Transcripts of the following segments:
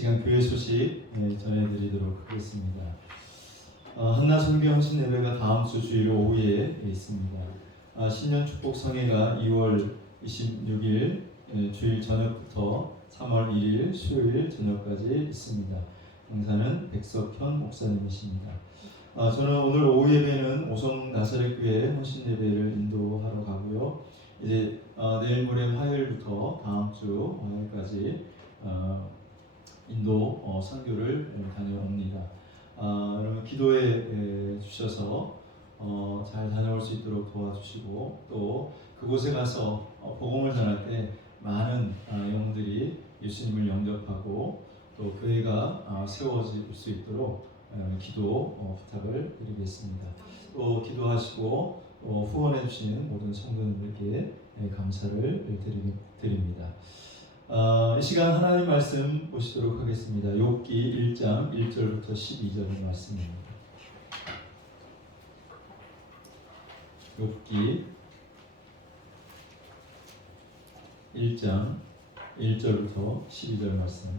시간 교회 소식 전해드리도록 하겠습니다. 한나 선교 헌신 예배가 다음 주 주일 오후에 있습니다. 신년 축복 성회가 2월 26일 주일 저녁부터 3월 1일 수요일 저녁까지 있습니다. 강사는 백석현 목사님이십니다. 저는 오늘 오후 예배는 오성 나사렛교회 헌신 예배를 인도하러 가고요. 이제 내일 모레 화요일부터 다음 주 화요일까지 인도 선교를 다녀옵니다. 여러분 기도해 주셔서 잘 다녀올 수 있도록 도와주시고, 또 그곳에 가서 복음을 전할 때 많은 영들이 예수님을 영접하고 또 교회가 세워질 수 있도록 기도 부탁을 드리겠습니다. 또 기도하시고 후원해 주시는 모든 성도님들께 감사를 드립니다. 이 시간 하나님 말씀 보시도록 하겠습니다. 욥기 1장 1절부터 12절의 말씀입니다. 욥기 1장 1절부터 12절 말씀.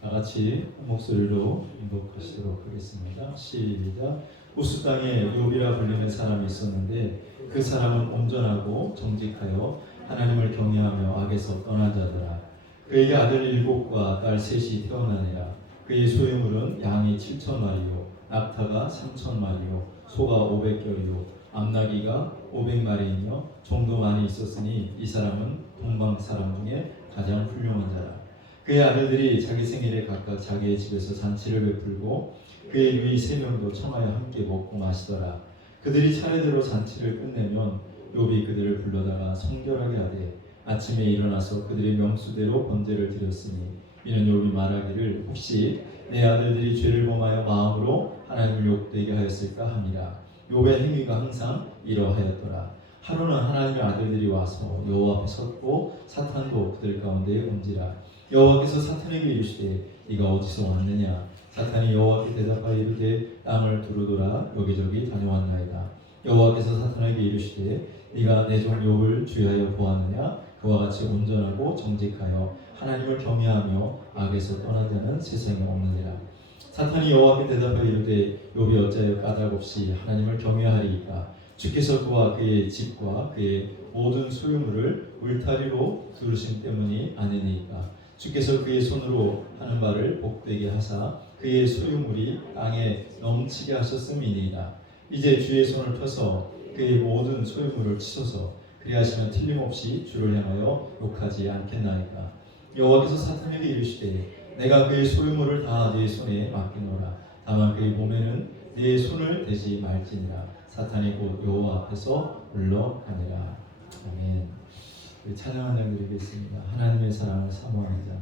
다 같이 목소리로 인도하시도록 하겠습니다. 시작. 우스 땅에 욥이라 불리는 사람이 있었는데 그 사람은 온전하고 정직하여 하나님을 경외하며 악에서 떠난 자더라. 그에게 아들 7과 딸 3이 태어나니라. 그의 소유물은 양이 7,000마리요 낙타가 3,000마리요 소가 500겹이요 암나귀가 500마리이며 종도 많이 있었으니 이 사람은 동방 사람 중에 가장 훌륭한 자라. 그의 아들들이 자기 생일에 각각 자기의 집에서 잔치를 베풀고 그의 유이 3명도 청하여 함께 먹고 마시더라. 그들이 차례대로 잔치를 끝내면 욥이 그들을 불러다가 성결하게 하되 아침에 일어나서 그들의 명수대로 번제를 드렸으니 이는 욥이 말하기를 혹시 내 아들들이 죄를 범하여 마음으로 하나님을 욕되게 하였을까 하니라. 욥의 행위가 항상 이러하였더라. 하루는 하나님의 아들들이 와서 여호와 앞에 섰고 사탄도 그들 가운데 온지라. 여호와께서 사탄에게 이르시되 네가 어디서 왔느냐. 사탄이 여호와께 대답하여 이르되 땅을 두루돌아 여기저기 다녀왔나이다. 여호와께서 사탄에게 이르시되 네가 내 종 욥을 주의하여 보았느냐. 그와 같이 온전하고 정직하여 하나님을 경외하며 악에서 떠난 자는 세상에 없느니라. 사탄이 여호와께 대답하여 이르되 욥이 어찌하여 까닭없이 하나님을 경외하리이까. 주께서 그와 그의 집과 그의 모든 소유물을 울타리로 두르신 때문이 아니니까. 주께서 그의 손으로 하는 바를 복되게 하사 그의 소유물이 땅에 넘치게 하셨음이니이다. 이제 주의 손을 펴서 그의 모든 소유물을 치소서. 그리하시면 틀림없이 주를 향하여 욕하지 않겠나이까. 여호와께서 사탄에게 이르시되 내가 그의 소유물을 다 네 손에 맡기노라. 다만 그의 몸에는 네 손을 대지 말지니라. 사탄이 곧 여호와 앞에서 물러가니라. 아멘. 우리 찬양 한 장 드리겠습니다. 하나님의 사랑을 사모하는 자.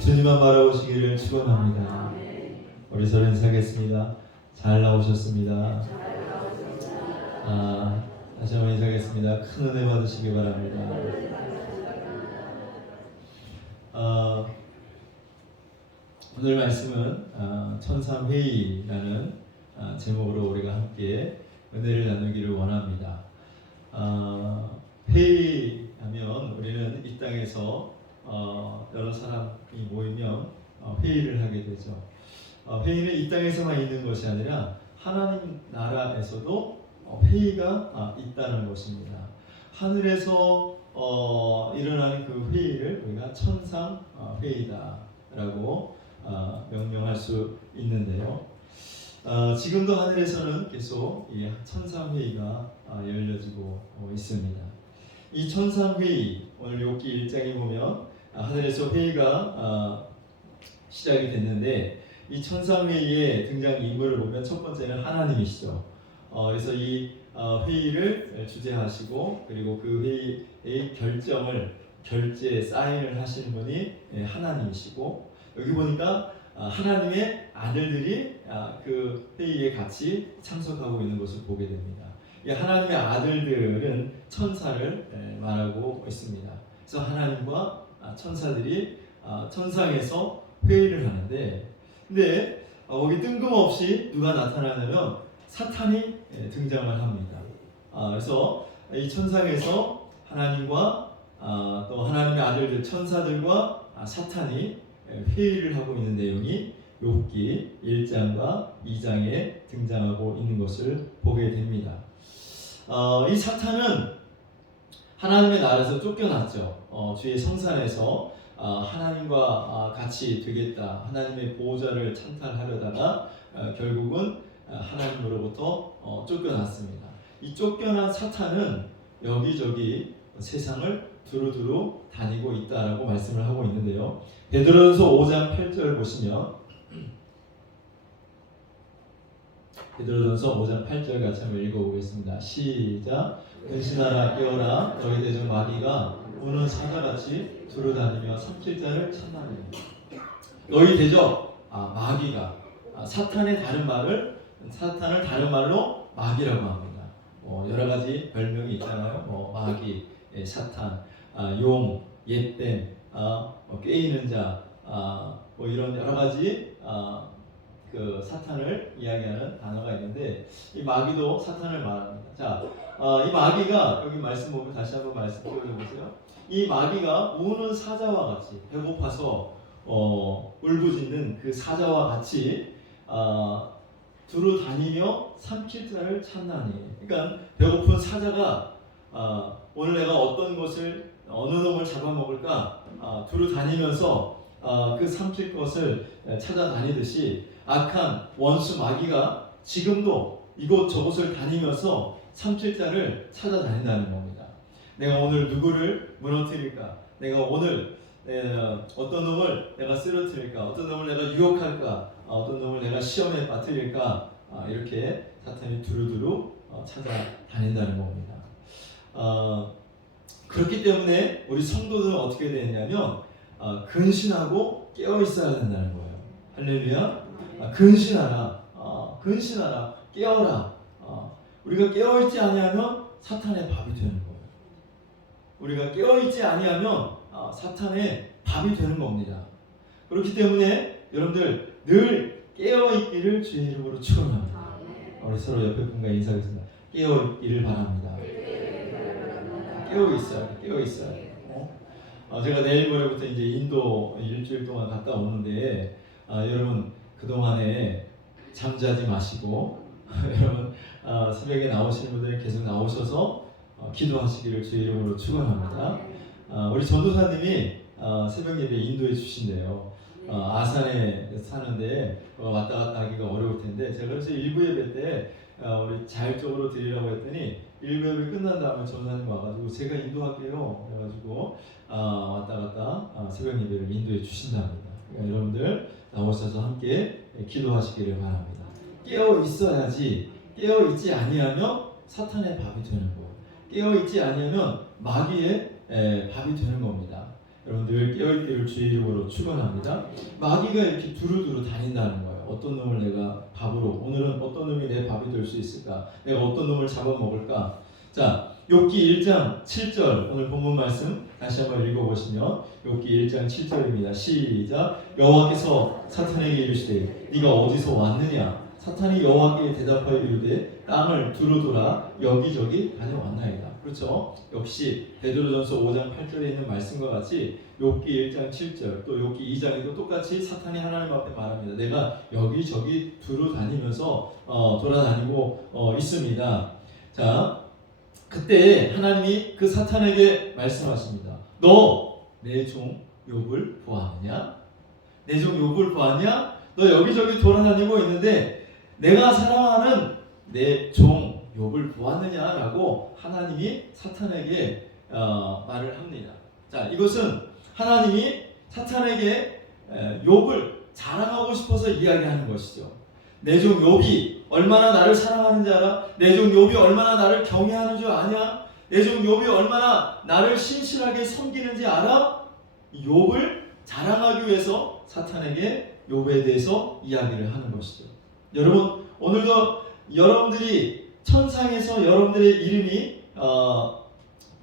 주님만 바라보시기를 축원합니다. 우리 서로 인사하겠습니다. 잘 나오셨습니다. 다시 한번 인사하겠습니다. 큰 은혜 받으시기 바랍니다. 오늘 말씀은 천삼회의라는 제목으로 우리가 함께 은혜를 나누기를 원합니다. 회의하면 우리는 이 땅에서 여러 사람이 모이면 회의를 하게 되죠. 회의는 이 땅에서만 있는 것이 아니라 하나님 나라에서도 회의가 있다는 것입니다. 하늘에서 일어나는 그 회의를 우리가 천상 회의다라고 명명할 수 있는데요. 지금도 하늘에서는 계속 이 천상 회의가 열려지고 있습니다. 이 천상 회의, 오늘 욥기 1장에 보면 하늘에서 회의가 시작이 됐는데, 이 천상 회의의 등장 인물을 보면 첫 번째는 하나님이시죠. 그래서 이 회의를 주재하시고, 그리고 그 회의의 결제 사인을 하시는 분이 하나님이시고, 여기 보니까 하나님의 아들들이 그 회의에 같이 참석하고 있는 것을 보게 됩니다. 이 하나님의 아들들은 천사를 말하고 있습니다. 그래서 하나님과 천사들이 천상에서 회의를 하는데, 근데 거기 뜬금없이 누가 나타나냐면 사탄이 등장을 합니다. 그래서 이 천상에서 하나님과 또 하나님의 아들들 천사들과 사탄이 회의를 하고 있는 내용이 욥기 1장과 2장에 등장하고 있는 것을 보게 됩니다. 이 사탄은 하나님의 나라에서 쫓겨났죠. 주의 성산에서 하나님과 같이 되겠다, 하나님의 보호자를 찬탈하려다가 결국은 하나님으로부터 쫓겨났습니다. 이 쫓겨난 사탄은 여기저기 세상을 두루두루 다니고 있다라고 말씀을 하고 있는데요. 베드로전서 5장 8절 보시면, 베드로전서 5장 8절 같이 한번 읽어보겠습니다. 시작. 근신하라 깨어라, 너희 대적 마귀가 우는 사자같이 두루다니며 삼킬 자를 찾나니. 너희 대적 마귀가, 사탄의 사탄을 다른 말로 마귀라고 합니다. 여러 가지 별명이 있잖아요. 마귀, 사탄, 용, 옛뱀, 꾀이는 자, 이런 여러 가지 그 사탄을 이야기하는 단어가 있는데, 이 마귀도 사탄을 말합니다. 자, 이 마귀가 여기 말씀 보면 다시 한번 말씀 띄워주세요. 이 마귀가 우는 사자와 같이, 배고파서 울부짖는 그 사자와 같이 두루 다니며 삼킬 자를 찾나니. 그러니까 배고픈 사자가 오늘 내가 어떤 것을, 어느 놈을 잡아먹을까 두루 다니면서 그 삼킬 것을 찾아다니듯이, 악한 원수 마귀가 지금도 이곳저곳을 다니면서 삼킬 자를 찾아다닌다는 겁니다. 내가 오늘 누구를 무너뜨릴까? 내가 오늘 어떤 놈을 내가 쓰러뜨릴까? 어떤 놈을 내가 유혹할까? 어떤 놈을 내가 시험에 빠뜨릴까? 이렇게 사탄이 두루두루 찾아다닌다는 겁니다. 그렇기 때문에 우리 성도들은 어떻게 되느냐면 근신하고 깨어 있어야 된다는 거예요. 할렐루야. 근신하라, 근신하라, 깨어라. 우리가 깨어 있지 아니하면 사탄의 밥이 되는 거예요. 우리가 깨어 있지 아니하면 사탄의 밥이 되는 겁니다. 그렇기 때문에 여러분들 늘 깨어 있기를 주의 이름으로 축원합니다. 우리 서로 옆에 분과 인사하겠습니다. 깨어 있기를 바랍니다. 깨어 있어야 돼요. 제가 내일 모레부터 이제 인도 일주일 동안 갔다 오는데, 여러분 그동안에 잠자지 마시고 여러분 새벽에 나오시는 분들은 계속 나오셔서 기도하시기를 주의 이름으로 축원합니다. 우리 전도사님이 새벽 예배 인도해 주신대요. 아산에 사는데 왔다 갔다 하기가 어려울 텐데, 제가 그래서 일부 예배 때 우리 자율적으로 드리라고 했더니 일부 예배 끝난 다음에 전도사님 와가지고 제가 인도할게요. 그래가지고 왔다 갔다 새벽 예배를 인도해 주신답니다. 그러니까 여러분들 나오셔서 함께 기도하시기를 바랍니다. 깨어 있어야지 깨어 있지 아니하면 사탄의 밥이 되는 거예요. 깨어 있지 아니하면 마귀의 밥이 되는 겁니다. 여러분들 깨어 있기를 주의 이름으로 축원합니다. 마귀가 이렇게 두루두루 다닌다는 거예요. 어떤 놈을 내가 밥으로, 오늘은 어떤 놈이 내 밥이 될 수 있을까? 내가 어떤 놈을 잡아먹을까? 자, 욥기 1장 7절 오늘 본문 말씀 다시 한번 읽어보시면 욥기 1장 7절입니다. 시작. 여호와께서 사탄에게 이르시되 네가 어디서 왔느냐? 사탄이 여호와께 대답하여 이르되 땅을 두루돌아 여기저기 다녀왔나이다. 그렇죠? 역시 베드로전서 5장 8절에 있는 말씀과 같이 욥기 1장 7절 또 욥기 2장에도 똑같이 사탄이 하나님 앞에 말합니다. 내가 여기저기 두루 다니면서 돌아다니고 있습니다. 자, 그때 하나님이 그 사탄에게 말씀하십니다. 너 내 종 욥을 보았느냐? 내 종 욥을 보았냐? 너 여기저기 돌아다니고 있는데 내가 사랑하는 내 종 욥을 보았느냐라고 하나님이 사탄에게 말을 합니다. 자, 이것은 하나님이 사탄에게 욥을 자랑하고 싶어서 이야기하는 것이죠. 내 종 욥이 얼마나 나를 사랑하는지 알아? 내 종 욥이 얼마나 나를 경외하는 줄 아냐? 내 종 욥이 얼마나 나를 신실하게 섬기는지 알아? 욥을 자랑하기 위해서 사탄에게 욥에 대해서 이야기를 하는 것이죠. 여러분, 오늘도 여러분들이 천상에서 여러분들의 이름이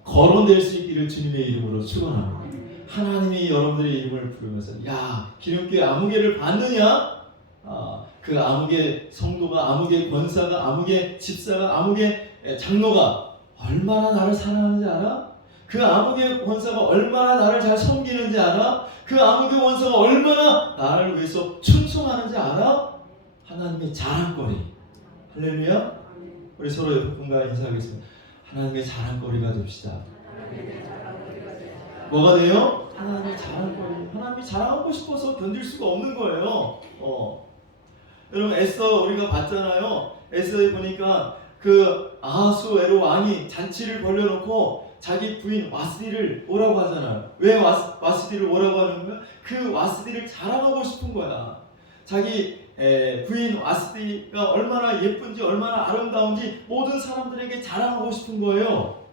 거론될 수 있기를 주님의 이름으로 축원합니다. 하나님이 여러분들의 이름을 부르면서 야, 기름교회 아무개를 봤느냐? 그 아무개 성도가, 아무개 권사가, 아무개 집사가, 아무개 장로가 얼마나 나를 사랑하는지 알아? 그 아무개 권사가 얼마나 나를 잘 섬기는지 알아? 그 아무개 권사가 얼마나 나를 위해서 충성하는지 알아? 하나님의 자랑거리. 할렐루야. 우리 서로 옆에 분과 인사하겠습니다. 하나님의 자랑거리가 됩시다. 뭐가 돼요? 하나님의 자랑거리. 하나님이 자랑하고 싶어서 견딜 수가 없는 거예요. 여러분, 에스더 우리가 봤잖아요. 에스더에 보니까 그 아하수에로 왕이 잔치를 벌려놓고 자기 부인 와스디를 오라고 하잖아요. 왜 와스디를 오라고 하는 거야? 그 와스디를 자랑하고 싶은 거야. 자기 부인 와스디가 얼마나 예쁜지, 얼마나 아름다운지 모든 사람들에게 자랑하고 싶은 거예요.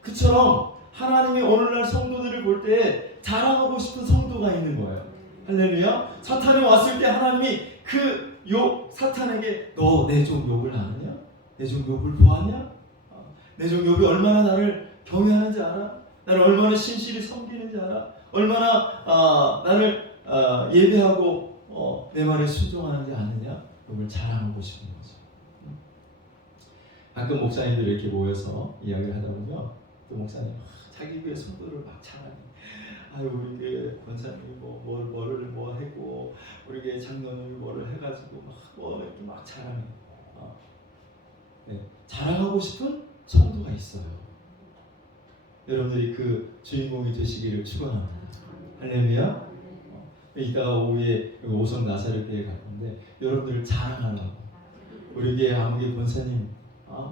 그처럼 하나님이 오늘날 성도들을 볼 때 자랑하고 싶은 성도가 있는 거예요. 할렐루야. 사탄이 왔을 때 하나님이 그 사탄에게 너 내 종 욥을 아느냐? 내 종 욥을 보았냐? 내 종 욥이 얼마나 나를 경외하는지 알아? 나를 얼마나 신실히 섬기는지 알아? 얼마나 나를 예배하고 내 말에 순종하는지 아느냐? 욥을 자랑하고 싶은 거죠. 가끔 목사님들이 이렇게 모여서 이야기를 하다 보면 또 목사님 자기 교회 성도를 막 자랑해. 아유, 우리 교회 권사님이 뭐를 했고 우리 교회 장로님이 뭐를 해가지고 이렇게 막 자랑해. 네, 자랑하고 싶은 성도가 있어요. 여러분들이 그 주인공이 되시기를 축원합니다. 할렐루야. 이따가 오후에 오성 나사렛교회 갈 건데 여러분들을 자랑하려고 우리 교회 아무개 권사님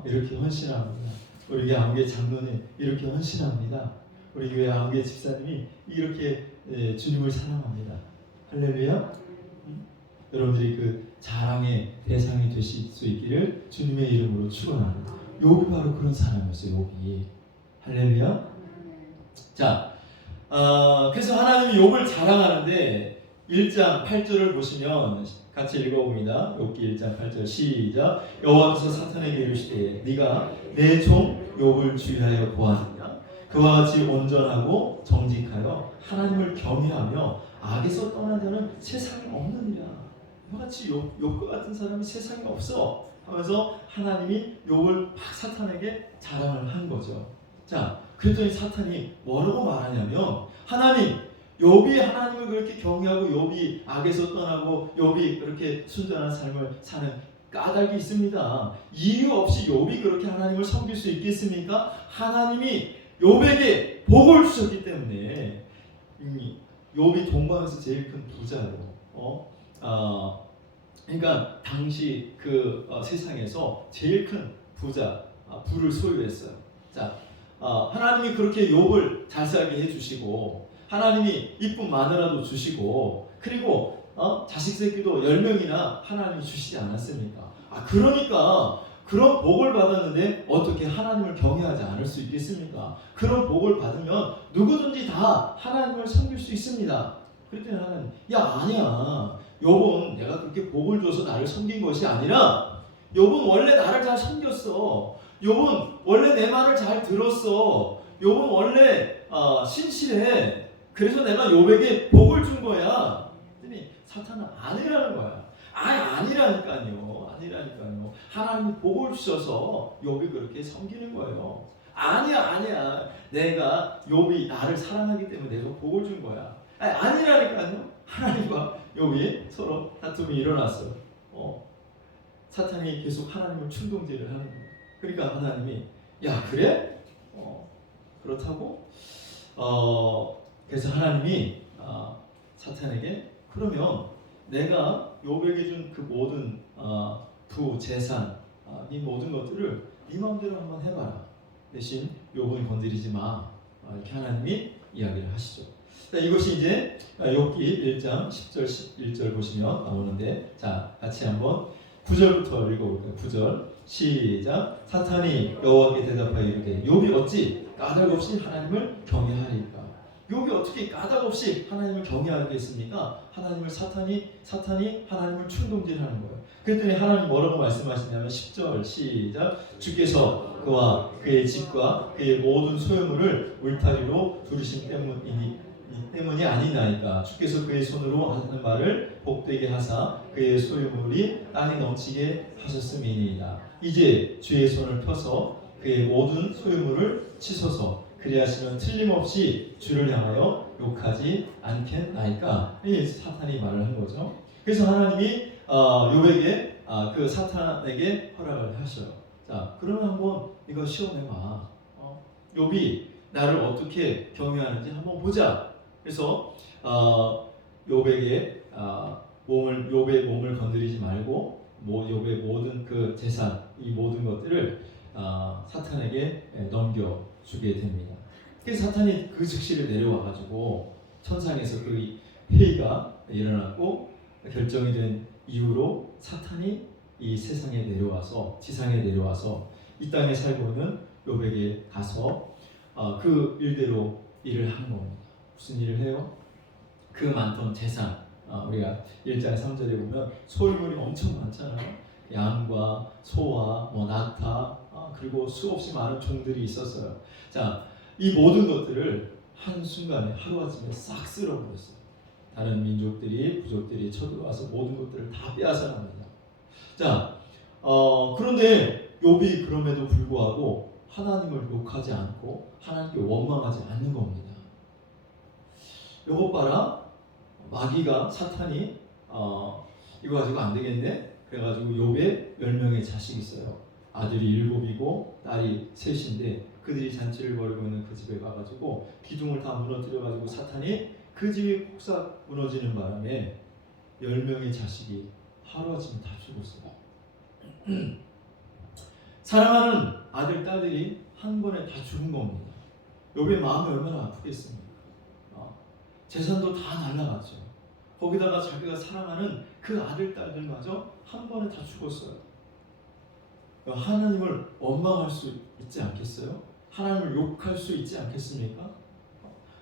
이렇게 헌신합니다. 우리 교회 아무개 장로님 이렇게 헌신합니다. 우리 교회 아무개 집사님이 이렇게 주님을 사랑합니다. 할렐루야. 여러분들이 그 자랑의 대상이 되실 수 있기를 주님의 이름으로 축원합니다. 욥이 바로 그런 사람이었어요. 욥이. 할렐루야. 자, 그래서 하나님이 욥을 자랑하는데 1장 8절을 보시면 같이 읽어봅니다. 욥기 1장 8절 시작. 여호와께서 사탄에게 이르시되 네가 내 종 욥을 주의하여 보았느냐? 그와 같이 온전하고 정직하여 하나님을 경외하며 악에서 떠난 자는 세상에 없느니라. 이와 같이 욥과 같은 사람이 세상에 없어 하면서 하나님이 욥을 막 사탄에게 자랑을 한 거죠. 자, 그랬더니 사탄이 뭐라고 말하냐면 하나님, 욥이 하나님을 그렇게 경외하고 욥이 악에서 떠나고 욥이 그렇게 순전한 삶을 사는 까닭이 있습니다. 이유 없이 욥이 그렇게 하나님을 섬길 수 있겠습니까? 하나님이 욥에게 복을 주셨기 때문에. 욥이 동방에서 제일 큰 부자예요. 그러니까 당시 그 세상에서 제일 큰 부자, 부를 소유했어요. 자, 하나님이 그렇게 욥을 잘 살게 해주시고 하나님이 이쁜 마누라도 주시고 그리고 자식 새끼도 10명이나 하나님이 주시지 않았습니까? 그러니까 그런 복을 받았는데 어떻게 하나님을 경외하지 않을 수 있겠습니까? 그런 복을 받으면 누구든지 다 하나님을 섬길 수 있습니다. 그랬더니 하나님, 야 아니야. 요번 내가 그렇게 복을 줘서 나를 섬긴 것이 아니라 요번 원래 나를 잘 섬겼어. 요번 원래 내 말을 잘 들었어. 요번 원래 신실해. 그래서 내가 요백에 복을 준 거야. 그랬더니 사탄은 아니라는 거야. 아니라니까요. 하나님이 복을 주셔서 욥이 그렇게 섬기는 거예요. 아니야. 내가 욥이 나를 사랑하기 때문에 내가 복을 준 거야. 아니라니까요. 하나님과 욥이 서로 다툼이 일어났어요. 사탄이 계속 하나님을 충동질을 하는 거예요. 그러니까 하나님이 야 그래? 그렇다고? 그래서 하나님이 사탄에게 그러면 내가 욥에게 준 그 모든 부, 재산, 이 모든 것들을 네 마음대로 한번 해봐라. 대신 욥은 건드리지 마. 이렇게 하나님이 이야기를 하시죠. 자, 이것이 이제 욥기 1장 10절 11절 보시면 나오는데 자 같이 한번 9절부터 읽어볼까요? 9절 시작. 사탄이 여호와께 대답하여 이르되 욥이 어찌 까닭없이 하나님을 경외하리까? 욥이 어떻게 까닭없이 하나님을 경외하겠습니까? 사탄이 하나님을 충동질하는 거예요. 그랬더니 하나님 뭐라고 말씀하시냐면 10절 시작. 주께서 그와 그의 집과 그의 모든 소유물을 울타리로 두르신 때문이 아니나이까. 주께서 그의 손으로 하는 말을 복되게 하사 그의 소유물이 땅에 넘치게 하셨음이니이다. 이제 주의 손을 펴서 그의 모든 소유물을 치소서. 그리하시면 틀림없이 주를 향하여 욕하지 않겠나이까. 이 사탄이 말을 한 거죠. 그래서 하나님이 욥에게 그 사탄에게 허락을 하셔요. 자, 그러면 한번 이거 시험해봐. 욥이 나를 어떻게 경외하는지 한번 보자. 그래서 욥의 몸을 건드리지 말고 욥의 모든 그 재산, 이 모든 것들을 사탄에게 넘겨주게 됩니다. 그래서 사탄이 그 즉시를 내려와가지고 천상에서 그 회의가 일어났고 결정이 된 이후로 사탄이 이 세상에 내려와서 지상에 내려와서 이 땅에 살고 있는 욥에게 가서 그 일대로 일을 하는 겁니다. 무슨 일을 해요? 그 많던 재산, 우리가 1장 3절에 보면 소유물이 엄청 많잖아요. 양과 소와 낙타 그리고 수없이 많은 종들이 있었어요. 자, 이 모든 것들을 한순간에 하루아침에 싹 쓸어버렸어요. 다른 민족들이 부족들이 쳐들어와서 모든 것들을 다 빼앗아갑니다. 자, 그런데 욥이 그럼에도 불구하고 하나님을 욕하지 않고 하나님께 원망하지 않는 겁니다. 요것 봐라. 마귀가 사탄이 이거 가지고 안 되겠네. 그래가지고 욥에 10명의 자식이 있어요. 아들이 7이고 딸이 3인데 그들이 잔치를 벌이고 있는 그 집에 가가지고 기둥을 다 무너뜨려가지고 사탄이 그 집이 폭삭 무너지는 바람에 10명의 자식이 하루아침에 다 죽었어요. 사랑하는 아들, 딸들이 한 번에 다 죽은 겁니다. 욥의 마음이 얼마나 아프겠습니까? 재산도 다 날라갔죠. 거기다가 자기가 사랑하는 그 아들, 딸들마저 한 번에 다 죽었어요. 하나님을 원망할 수 있지 않겠어요? 하나님을 욕할 수 있지 않겠습니까?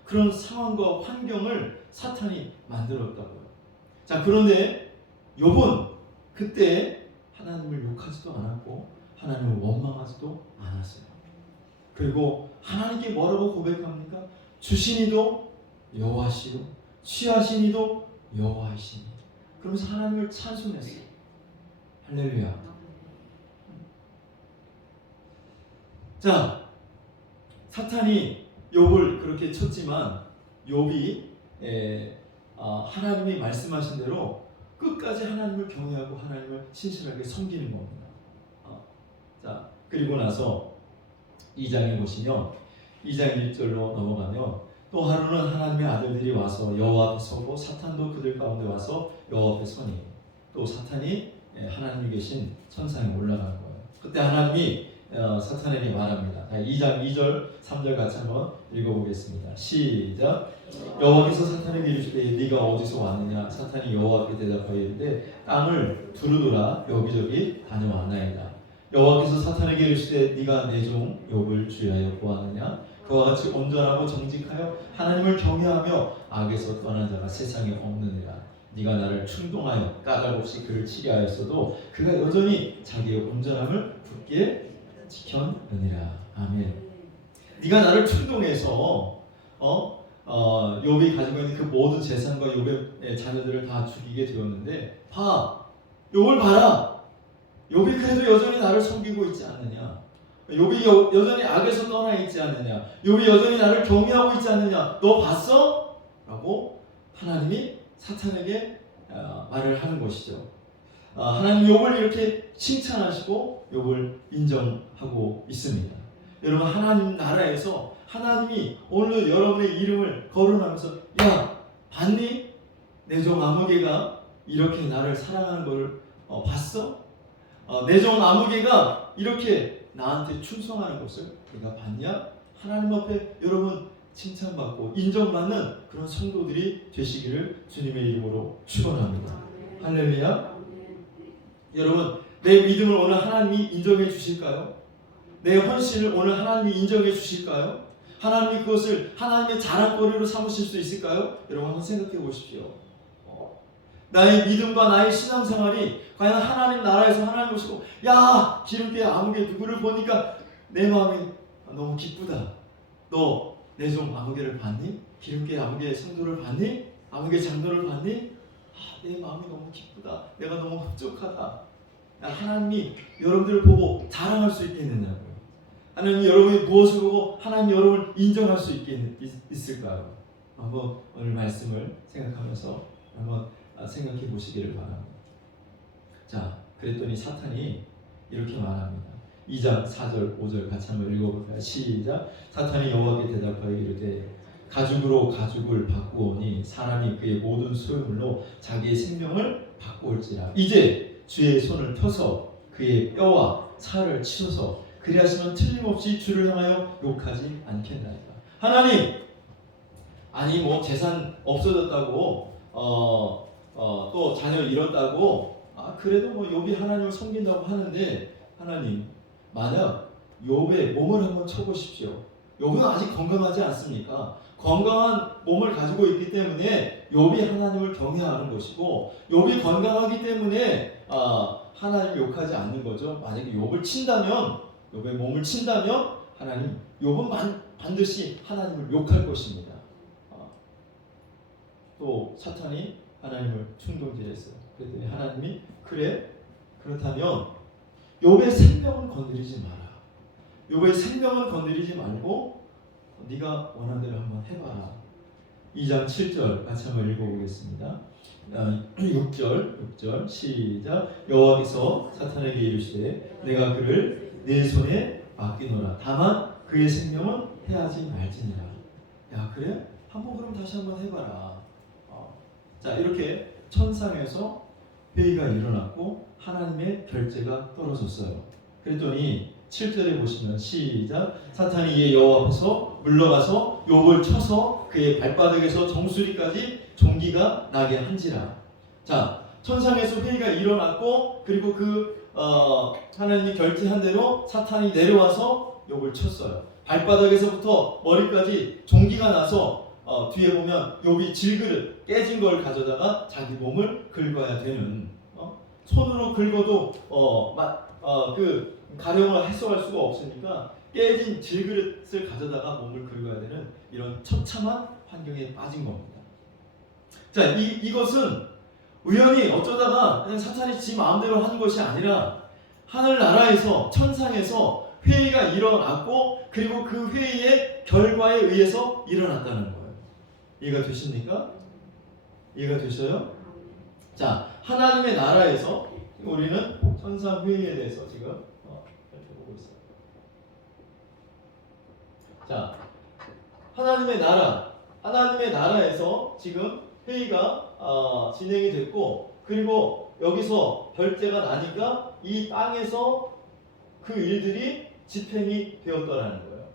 그런 상황과 환경을 사탄이 만들었다고요. 자, 그런데 욥은 그때 하나님을 욕하지도 않았고 하나님을 원망하지도 않았어요. 그리고 하나님께 뭐라고 고백합니까? 주시니도 여호와시요 취하시니도 여호와이시니. 그러면서 하나님을 찬송했어요. 할렐루야. 자, 사탄이 욥을 그렇게 쳤지만 욥이 하나님이 말씀하신 대로 끝까지 하나님을 경외하고 하나님을 신실하게 섬기는 겁니다. 자, 그리고 나서 2장에 보시면 2장 1절로 넘어가면 또 하루는 하나님의 아들들이 와서 여호와 앞에 서고 사탄도 그들 가운데 와서 여호와 앞에 서니 또 사탄이 하나님이 계신 천상에 올라가는 거예요. 그때 하나님이 사탄에게 말합니다. 2장 2절 3절 같이 한번 읽어보겠습니다. 시작. 여호와께서 사탄에게 이르시되 네가 어디서 왔느냐? 사탄이 여호와께 대답하여 이르되 땅을 두루두라 여기저기 다녀왔나이다. 여호와께서 사탄에게 이르시되 네가 내 종 욥을 주의하여 보았느냐? 그와 같이 온전하고 정직하여 하나님을 경외하며 악에서 떠난 자가 세상에 없느니라. 네가 나를 충동하여 까닭없이 그를 치려하였어도 그가 여전히 자기의 온전함을 굳게 지켰느니라. 아멘. 네가 나를 충동해서 욥이 가지고 있는 그 모든 재산과 욥의 자녀들을 다 죽이게 되었는데 욥을 봐라. 욥이 그래도 여전히 나를 섬기고 있지 않느냐? 욥이 여전히 악에서 떠나 있지 않느냐? 욥이 여전히 나를 경외하고 있지 않느냐? 너 봤어? 라고 하나님이 사탄에게 말을 하는 것이죠. 하나님 욥을 이렇게 칭찬하시고 욥을 인정하고 있습니다. 여러분, 하나님 나라에서 하나님이 오늘 여러분의 이름을 거론하면서 야, 봤니? 내 종 아무개가 이렇게 나를 사랑하는 것을 봤어? 내 종 아무개가 이렇게 나한테 충성하는 것을 네가 봤냐? 하나님 앞에 여러분 칭찬받고 인정받는 그런 성도들이 되시기를 주님의 이름으로 축원합니다. 할렐루야. 여러분, 내 믿음을 오늘 하나님이 인정해 주실까요? 내 헌신을 오늘 하나님이 인정해 주실까요? 하나님이 그것을 하나님의 자랑거리로 삼으실 수 있을까요? 여러분 한번 생각해 보십시오. 나의 믿음과 나의 신앙생활이 과연 하나님 나라에서 하나님 오시고 야, 기름께 아무개 누구를 보니까 내 마음이 너무 기쁘다. 너 내 종 아무개를 봤니? 기름께 아무개 성도를 봤니? 아무개 장로를 봤니? 내 마음이 너무 기쁘다. 내가 너무 흡족하다. 하나님이 여러분들을 보고 자랑할 수 있겠느냐고요. 하나님이 여러분이 무엇을 보고 하나님이 여러분을 인정할 수 있을까요? 한번 오늘 말씀을 생각하면서 한번 생각해 보시기를 바랍니다. 자, 그랬더니 사탄이 이렇게 말합니다. 2장 4절 5절 같이 한번 읽어볼까요? 시작. 사탄이 여호와께 대답하여 이르되 가죽으로 가죽을 바꾸오니 사람이 그의 모든 소유물로 자기의 생명을 바꾸올지라. 이제 주의 손을 펴서 그의 뼈와 살을 치소서. 그리하시면 틀림없이 주를 향하여 욕하지 않겠나이까. 하나님, 아니 뭐 재산 없어졌다고 또 자녀 잃었다고 그래도 뭐 욥이 하나님을 섬긴다고 하는데 하나님, 만약 욥의 몸을 한번 쳐보십시오. 욥은 아직 건강하지 않습니까? 건강한 몸을 가지고 있기 때문에 욥이 하나님을 경외하는 것이고 욥이 건강하기 때문에 하나님 욕하지 않는 거죠. 만약에 욥을 친다면, 욥의 몸을 친다면 하나님, 욥은 반드시 하나님을 욕할 것입니다. 또 사탄이 하나님을 충동질했어요. 그랬더니 하나님이 그래? 그렇다면 욥의 생명은 건드리지 마라. 욥의 생명은 건드리지 말고 네가 원하는 대로 한번 해봐라. 2장 7절 같이 한번 읽어보겠습니다. 6절 시작. 여호와께서 사탄에게 이르시되 내가 그를 내 손에 맡기노라. 다만 그의 생명은 해하지 말지니라. 야, 그래? 한번 그럼 다시 한번 해봐라. 자, 이렇게 천상에서 회의가 일어났고 하나님의 결재가 떨어졌어요. 그랬더니 7절에 보시면 시작. 사탄이 이에 여호와 앞에서 물러가서 욥을 쳐서 그의 발바닥에서 정수리까지 종기가 나게 한지라. 자, 천상에서 회의가 일어났고 그리고 하나님이 결재한 대로 사탄이 내려와서 욥을 쳤어요. 발바닥에서부터 머리까지 종기가 나서 뒤에 보면 욥이 질그릇 깨진 걸 가져다가 자기 몸을 긁어야 되는, 손으로 긁어도 그 가령을 해소할 수가 없으니까 깨진 질그릇을 가져다가 몸을 긁어야 되는 이런 처참한 환경에 빠진 겁니다. 자, 이것은 우연히 어쩌다가 그냥 사탄이 지 마음대로 하는 것이 아니라 하늘나라에서 천상에서 회의가 일어났고 그리고 그 회의의 결과에 의해서 일어났다는 거예요. 이해가 되십니까? 이해가 되셔요? 자, 하나님의 나라에서 우리는 천상 회의에 대해서 지금 살펴보고 있어요. 자, 하나님의 나라에서 지금 회의가 진행이 됐고 그리고 여기서 결재가 나니까 이 땅에서 그 일들이 집행이 되었더라는 거예요.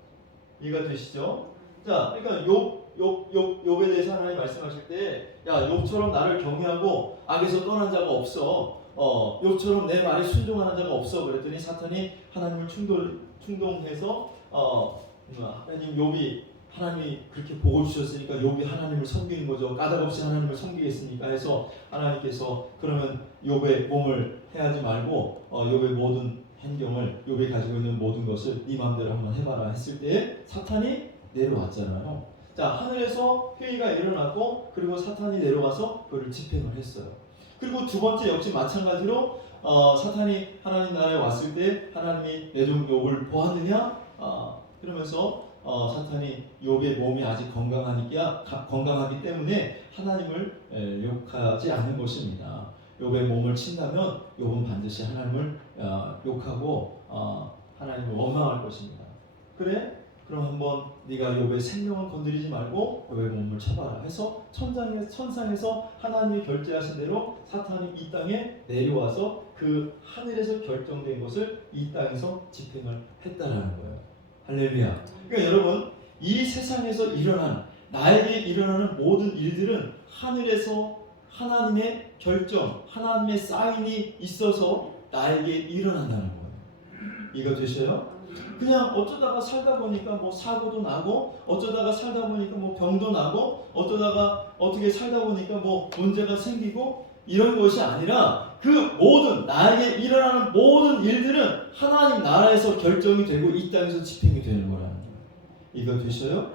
이해가 되시죠? 자, 그러니까 욥에 대해서 하나님 말씀하실 때, 야, 욥처럼 나를 경외하고 악에서 떠난 자가 없어. 욥처럼 내 말에 순종하는 자가 없어. 그랬더니 사탄이 하나님을 충동해서 하나님 욥이 하나님이 그렇게 복을 주셨으니까 욥이 하나님을 섬기는 거죠. 까닭없이 하나님을 섬기겠습니까 해서 하나님께서 그러면 욥의 몸을 해하지 말고 욥의 모든 행경을 욥이 가지고 있는 모든 것을 네 마음대로 한번 해봐라 했을 때 사탄이 내려왔잖아요. 자, 하늘에서 회의가 일어났고 그리고 사탄이 내려와서 그를 집행을 했어요. 그리고 두 번째 역시 마찬가지로 사탄이 하나님 나라에 왔을 때 하나님이 내 종 욥을 보았느냐? 그러면서 사탄이 욥의 몸이 아직 건강하기 때문에 하나님을 욕하지 않는 것입니다. 욥의 몸을 친다면 욥은 반드시 하나님을 욕하고 하나님을 원망할 것입니다. 그래? 그럼 한번 네가 욥의 생명을 건드리지 말고 욥의 몸을 쳐봐라 해서 천상에서 하나님이 결제하신 대로 사탄이 이 땅에 내려와서 그 하늘에서 결정된 것을 이 땅에서 집행을 했다라는 거예요. 할렐루야. 그러니까 여러분, 이 세상에서 나에게 일어나는 모든 일들은 하늘에서 하나님의 결정, 하나님의 사인이 있어서 나에게 일어난다는 거예요. 이거 되셔요? 그냥 어쩌다가 살다 보니까 뭐 사고도 나고 어쩌다가 살다 보니까 뭐 병도 나고 어쩌다가 어떻게 살다 보니까 뭐 문제가 생기고 이런 것이 아니라 그 모든 나에게 일어나는 모든 일들은 하나님 나라에서 결정이 되고 이 땅에서 집행이 되는 거라는 거예요. 이거 되셔요?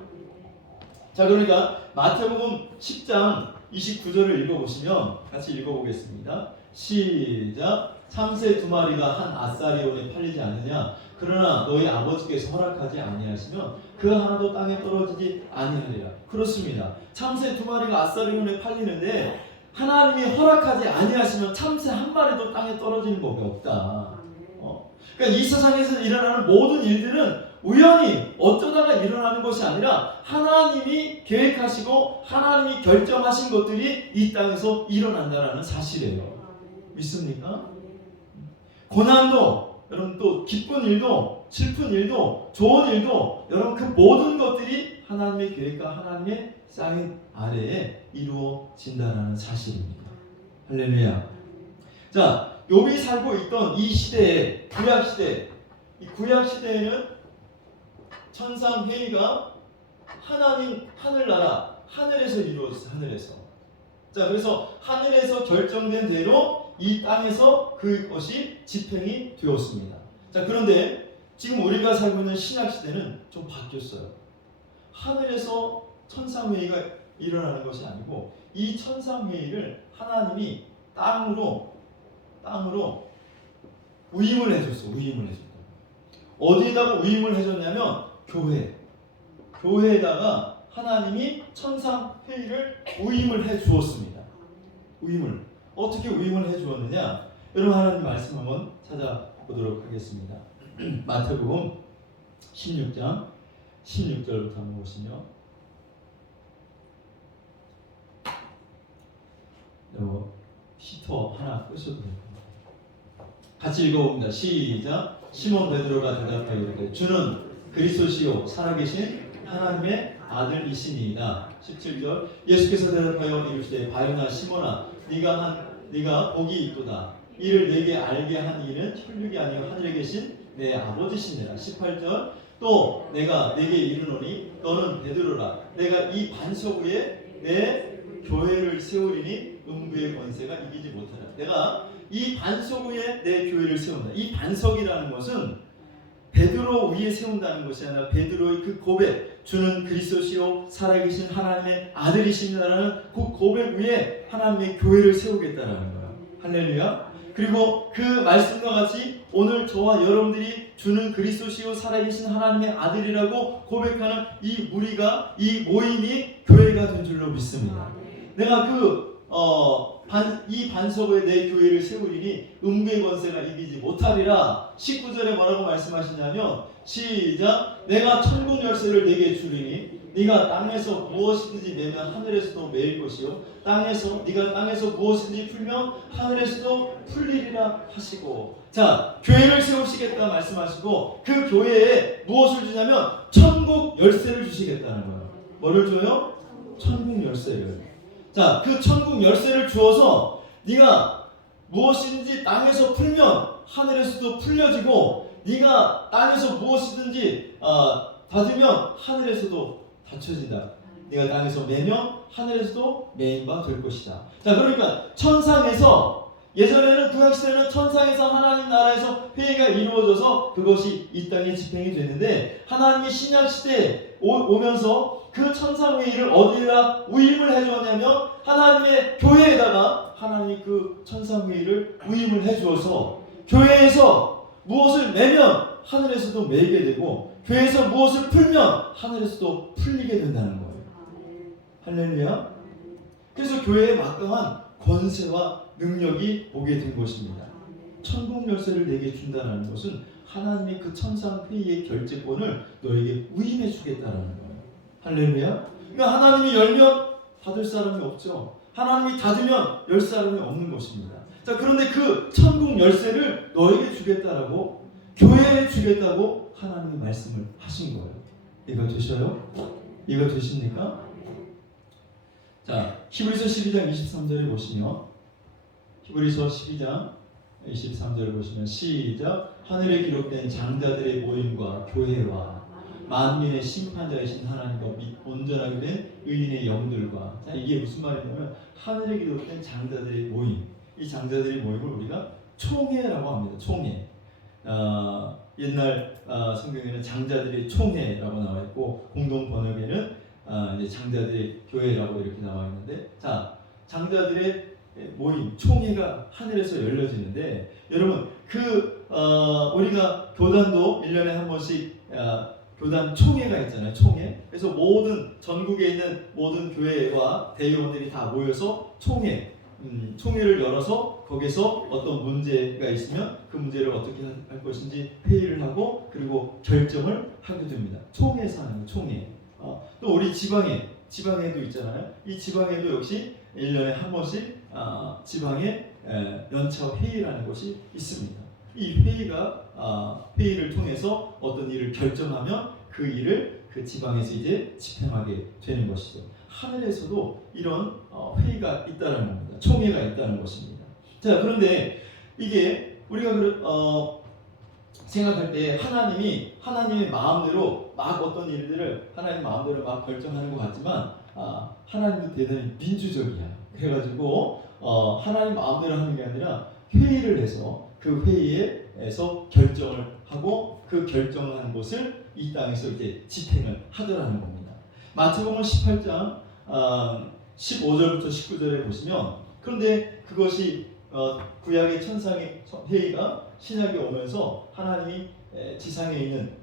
자, 그러니까 마태복음 10장 29절을 읽어보시면 같이 읽어보겠습니다. 시작. 참새 두 마리가 한 아사리온에 팔리지 않느냐? 그러나 너희 아버지께서 허락하지 아니하시면 그 하나도 땅에 떨어지지 아니하리라. 그렇습니다. 참새 두 마리가 아사리온에 팔리는데 하나님이 허락하지 아니하시면 참새 한 마리도 땅에 떨어지는 법이 없다. 그러니까 이 세상에서 일어나는 모든 일들은 우연히 어쩌다가 일어나는 것이 아니라 하나님이 계획하시고 하나님이 결정하신 것들이 이 땅에서 일어난다는 사실이에요. 믿습니까? 고난도, 여러분 또 기쁜 일도, 슬픈 일도, 좋은 일도, 여러분 그 모든 것들이 하나님의 계획과 하나님의 사인 아래에 이루어진다는 사실입니다. 할렐루야. 자, 욥이 살고 있던 이 시대에, 구약 시대, 이 구약 시대에는 천상 회의가 하나님 하늘나라 하늘에서 이루어졌어요. 하늘에서. 자, 그래서 하늘에서 결정된 대로 이 땅에서 그것이 집행이 되었습니다. 자, 그런데 지금 우리가 살고 있는 신약 시대는 좀 바뀌었어요. 하늘에서 천상 회의가 일어나는 것이 아니고 이 천상 회의를 하나님이 땅으로 위임을 해줬어. 위임을 해줬다. 어디에다가 위임을 해줬냐면 교회에다가 하나님이 천상 회의를 위임을 해 주었습니다. 위임을 어떻게 위임을 해 주었느냐? 여러분 하나님 말씀 한번 찾아보도록 하겠습니다. 마태복음 16장 16절부터 한번 보시면 히터 하나 끄셔도 됩니다. 같이 읽어봅니다. 시작. 시몬 베드로가 대답하여 이르되 주는 그리스도시요 살아계신 하나님의 아들이시니이다. 17절. 예수께서 대답하여 이르시되 바요나 시몬아 네가 복이 있도다. 이를 내게 알게 한 이는 혈육이 아니요 하늘에 계신 내 아버지시니라. 18절. 또 내가 내게 이르노니 너는 베드로라. 내가 이 반석 위에 내 교회를 세우리니 음부의 권세가 이기지 못하라. 내가 이 반석 위에 내 교회를 세운다. 이 반석이라는 것은 베드로 위에 세운다는 것이 아니라 베드로의 그 고백, 주는 그리스도시요 살아계신 하나님의 아들이십니다라는 그 고백 위에 하나님의 교회를 세우겠다라는 거예요. 할렐루야. 그리고 그 말씀과 같이 오늘 저와 여러분들이 주는 그리스도시요 살아계신 하나님의 아들이라고 고백하는 이 무리가, 이 모임이 교회가 된 줄로 믿습니다. 내가 이 반석에 내 교회를 세우리니 음부의 권세가 이기지 못하리라. 19절에 뭐라고 말씀하시냐면 시작. 내가 천국 열쇠를 내게 주리니 네가 땅에서 무엇이든지 매면 하늘에서도 매일 것이요 네가 땅에서 무엇이든지 풀면 하늘에서도 풀리리라 하시고. 자, 교회를 세우시겠다 말씀하시고 그 교회에 무엇을 주냐면 천국 열쇠를 주시겠다는 거예요. 뭐를 줘요? 천국 열쇠를. 자, 그 천국 열쇠를 주어서 네가 무엇이든지 땅에서 풀면 하늘에서도 풀려지고 네가 땅에서 무엇이든지 닫으면 하늘에서도 닫혀진다. 네가 땅에서 매면 하늘에서도 매인 바 될 것이다. 자, 그러니까 천상에서 예전에는 구약시대는 천상에서 하나님 나라에서 회의가 이루어져서 그것이 이 땅에 집행이 되는데 하나님이 신약시대에 오면서 그 천상회의를 어디에다 위임을 해주었냐면 하나님의 교회에다가 하나님이 그 천상회의를 위임을 해주어서 교회에서 무엇을 매면 하늘에서도 매게 되고 교회에서 무엇을 풀면 하늘에서도 풀리게 된다는 거예요. 할렐루야. 그래서 교회에 막강한 권세와 능력이 오게 된 것입니다. 천국 열쇠를 내게 준다는 것은 하나님의 그 천상 회의의 결재권을 너에게 위임해 주겠다라는 거예요. 할렐루야. 그러니까 하나님이 열면 닫을 사람이 없죠. 하나님이 닫으면 열 사람이 없는 것입니다. 자, 그런데 그 천국 열쇠를 너에게 주겠다라고 교회에 주겠다고 하나님이 말씀을 하신 거예요. 이거 되셔요? 이거 되십니까? 자, 히브리서 12장 23절에 보시면 히브리서 12장 23절을 보시면 시작. 하늘에 기록된 장자들의 모임과 교회와 만민의 심판자이신 하나님과 및 온전하게 된 의인의 영들과. 자, 이게 무슨 말이냐면 하늘에 기록된 장자들의 모임, 이 장자들의 모임을 우리가 총회라고 합니다. 총회. 옛날 성경에는 장자들의 총회라고 나와 있고 공동 번역에는 이제 장자들의 교회라고 이렇게 나와 있는데, 자, 장자들의 모임, 총회가 하늘에서 열려지는데, 여러분 우리가 교단도 1년에 한 번씩 교단 총회가 있잖아요. 총회. 그래서 모든 전국에 있는 모든 교회와 대의원들이 다 모여서 총회를 열어서 거기서 어떤 문제가 있으면 그 문제를 어떻게 할 것인지 회의를 하고 그리고 결정을 하게 됩니다. 총회에서 하는 총회. 또 우리 지방에도 있잖아요. 이 지방에도 역시 1년에 한 번씩 지방의 연차 회의라는 것이 있습니다. 이 회의를 통해서 어떤 일을 결정하면 그 일을 그 지방에서 이제 집행하게 되는 것이죠. 하늘에서도 이런 회의가 있다는 겁니다. 총회가 있다는 것입니다. 자, 그런데 이게 우리가 생각할 때 하나님의 마음대로 막 어떤 일들을 하나님 마음대로 막 결정하는 것 같지만 하나님은 대단히 민주적이야. 그래가지고 하나님 마음대로 하는 게 아니라 회의를 해서 그 회의에서 결정을 하고 그 결정을 한 것을 이 땅에서 이제 집행을 하더라는 겁니다. 마태복음 18장 15절부터 19절에 보시면, 그런데 그것이 구약의 천상의 회의가 신약에 오면서 하나님이 지상에 있는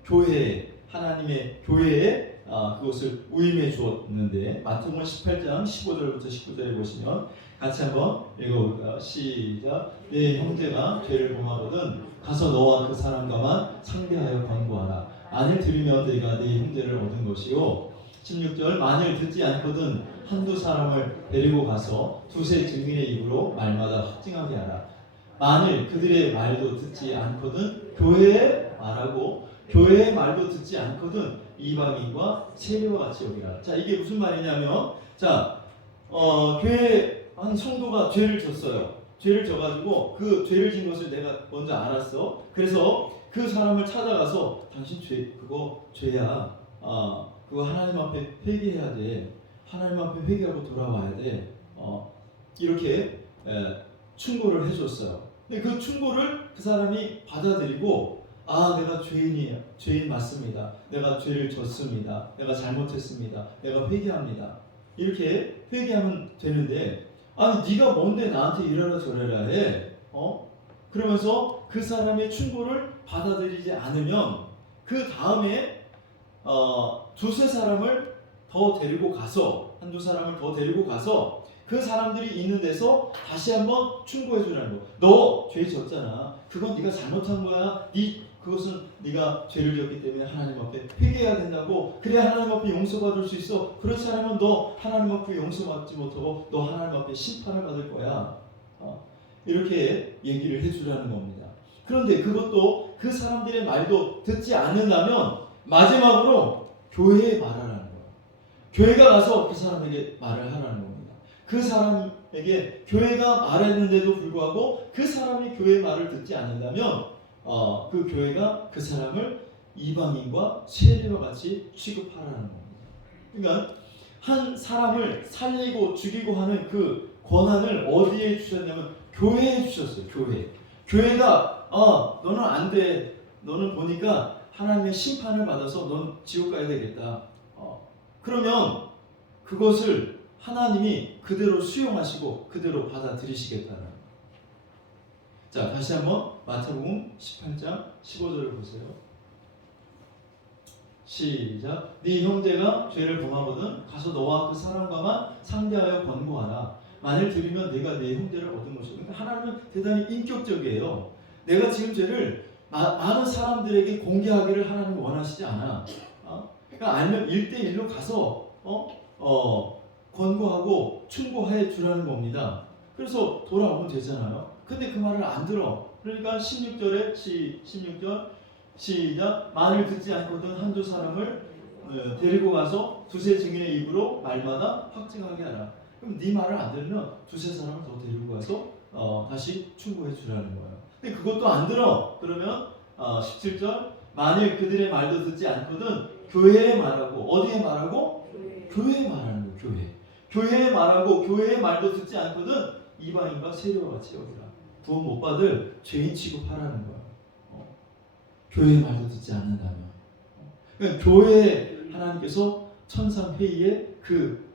하나님의 교회에 그것을 위임해 주었는데, 마태복음 18장 15절부터 19절에 보시면 같이 한번 읽어볼까요? 시작. 네 형제가 죄를 범하거든 가서 너와 그 사람과만 상대하여 권고하라. 만일 들으면 너희가 네 형제를 얻은 것이요. 16절. 만일 듣지 않거든 한두 사람을 데리고 가서 두세 증인의 입으로 말마다 확증하게 하라. 만일 그들의 말도 듣지 않거든 교회에 말하고 교회의 말도 듣지 않거든 이방인과 세리와 같이 여기라. 자, 이게 무슨 말이냐면, 자, 교회 한 성도가 죄를 졌어요. 죄를 져가지고 그 죄를 진 것을 내가 먼저 알았어. 그래서 그 사람을 찾아가서 당신 그거 죄야. 그거 하나님 앞에 회개해야 돼. 하나님 앞에 회개하고 돌아와야 돼. 이렇게 충고를 해줬어요. 근데 그 충고를 그 사람이 받아들이고, 내가 죄인 맞습니다. 내가 죄를 졌습니다. 내가 잘못했습니다. 내가 회개합니다. 이렇게 회개하면 되는데, 네가 뭔데 나한테 이래라 저래라 해? 그러면서 그 사람의 충고를 받아들이지 않으면 그 다음에 두세 사람을 더 데리고 가서, 한두 사람을 더 데리고 가서 그 사람들이 있는 데서 다시 한번 충고해 주라는 거. 너 죄 졌잖아. 그건 네가 잘못한 거야. 그것은 네가 죄를 졌기 때문에 하나님 앞에 회개해야 된다고. 그래야 하나님 앞에 용서받을 수 있어. 그렇지 않으면 너 하나님 앞에 용서받지 못하고 너 하나님 앞에 심판을 받을 거야. 이렇게 얘기를 해주라는 겁니다. 그런데 그것도 그 사람들의 말도 듣지 않는다면 마지막으로 교회에 말하라는 거예요. 교회가 가서 그 사람에게 말을 하라는 겁니다. 그 사람 사람에게 교회가 말했는데도 불구하고 그 사람이 교회의 말을 듣지 않는다면 그 교회가 그 사람을 이방인과 세리와 같이 취급하라는 겁니다. 그러니까 한 사람을 살리고 죽이고 하는 그 권한을 어디에 주셨냐면 교회에 주셨어요. 교회가 너는 안 돼. 너는 보니까 하나님의 심판을 받아서 넌 지옥 가야 되겠다. 그러면 그것을 하나님이 그대로 수용하시고 그대로 받아들이시겠다는. 자, 다시 한번 마태복음 18장 15절을 보세요. 시작. 네 형제가 죄를 범하거든 가서 너와 그 사람과만 상대하여 권고하라. 만일 들으면 네가 네 형제를 얻은 것이고. 그러니까 하나님은 대단히 인격적이에요. 내가 지은 죄를 많은 사람들에게 공개하기를 하나님이 원하시지 않아. 그러니까 알면 1대1로 가서 권고하고 충고해 주라는 겁니다. 그래서 돌아오면 되잖아요. 근데 그 말을 안 들어. 그러니까 16절에 16절 시작. 말을 듣지 않거든 한두 사람을 데리고 가서 두세 증인의 입으로 말마다 확증하게 하라. 그럼 네 말을 안 들으면 두세 사람을 더 데리고 가서 다시 충고해 주라는 거예요. 근데 그것도 안 들어. 그러면 17절 만일 그들의 말도 듣지 않거든 교회에 말하고. 어디에 말하고? 교회에 말하는 거예요. 교회에 말하고 교회의 말도 듣지 않거든 이방인과 세리와 같이 여기라. 구원 못 받을 죄인 취급하라는 거예요. 교회의 말도 듣지 않는다면. 그러니까 교회에 하나님께서 천상회의의 그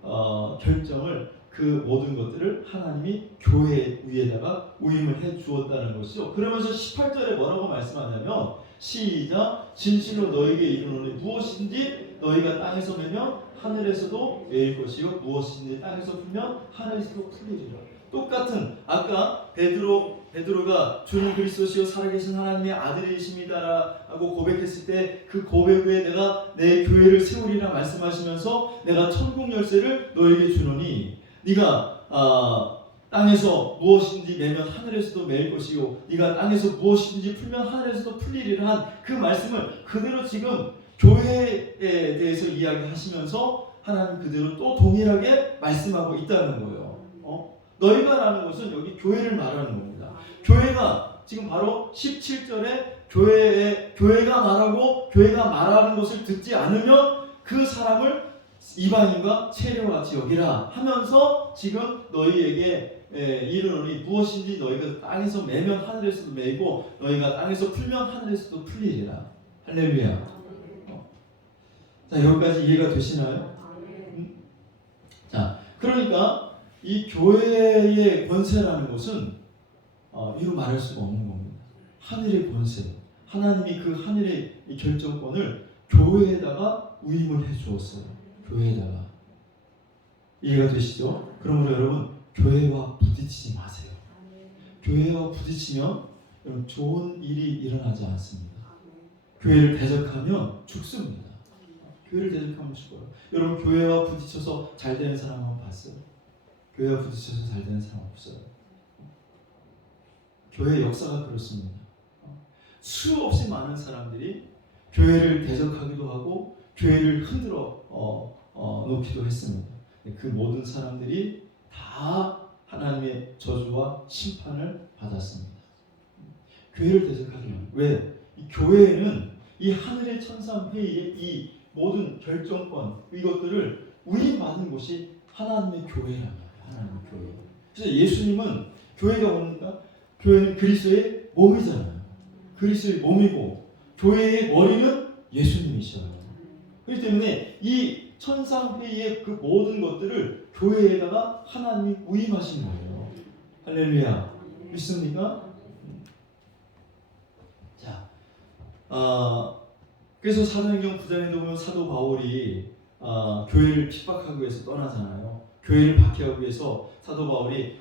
결정을 그 모든 것들을 하나님이 교회 위에다가 위임을 해 주었다는 것이죠. 그러면서 18절에 뭐라고 말씀하냐면 시작. 진실로 너에게 이르노니 무엇인지 너희가 땅에서 매면 하늘에서도 매일 것이요 무엇인지 땅에서 풀면 하늘에서도 풀리리라. 똑같은 아까 베드로가 주는 그리스도시요 살아계신 하나님의 아들이십니다라고 고백했을 때 그 고백 후에 내가 내 교회를 세우리라 말씀하시면서 내가 천국 열쇠를 너에게 주노니 네가 땅에서 무엇인지 매면 하늘에서도 매일 것이요 네가 땅에서 무엇인지 풀면 하늘에서도 풀리리라 한 그 말씀을 그대로 지금 교회에 대해서 이야기하시면서 하나님 그대로 또 동일하게 말씀하고 있다는 거예요. 너희가라는 것은 여기 교회를 말하는 겁니다. 교회가 지금 바로 17절에 교회가 말하고 교회가 말하는 것을 듣지 않으면 그 사람을 이방인과 세리와 같이 여기라 하면서 지금 너희에게 이르노니 무엇인지 너희가 땅에서 매면 하늘에서도 매이고 너희가 땅에서 풀면 하늘에서도 풀리리라. 할렐루야. 자, 여기까지 이해가 되시나요? 자, 그러니까 이 교회의 권세라는 것은 이루 말할 수가 없는 겁니다. 하늘의 권세, 하나님이 그 하늘의 이 결정권을 교회에다가 위임을 해 주었어요. 교회에다가. 이해가 되시죠? 그러므로 여러분 교회와 부딪히지 마세요. 교회와 부딪히면 여러분 좋은 일이 일어나지 않습니다. 교회를 대적하면 죽습니다. 교회를 대적하면 죽어요. 여러분 교회와 부딪혀서 잘 되는 사람 한번 봤어요? 교회와 부딪혀서 잘 되는 사람 없어요. 교회 역사가 그렇습니다. 수없이 많은 사람들이 교회를 대적하기도 하고 교회를 흔들어 놓기도 했습니다. 그 모든 사람들이 다 하나님의 저주와 심판을 받았습니다. 교회를 대적하면 왜? 이 교회에는 이 하늘의 천상회의의 이 모든 결정권 이것들을 위임받은 곳이 하나님의 교회랍니다. 하나님의 교회. 그래서 예수님은 교회가 뭡니까? 교회는 그리스도의 몸이잖아요. 그리스도의 몸이고 교회의 머리는 예수님이셔요. 그렇기 때문에 이 천상회의의 그 모든 것들을 교회에다가 하나님이 위임하신 거예요. 할렐루야. 믿습니까? 자, 그래서 사도행전 9장에 보면 사도 바울이 교회를 핍박하기 위해서 떠나잖아요. 교회를 박해하기 위해서 사도 바울이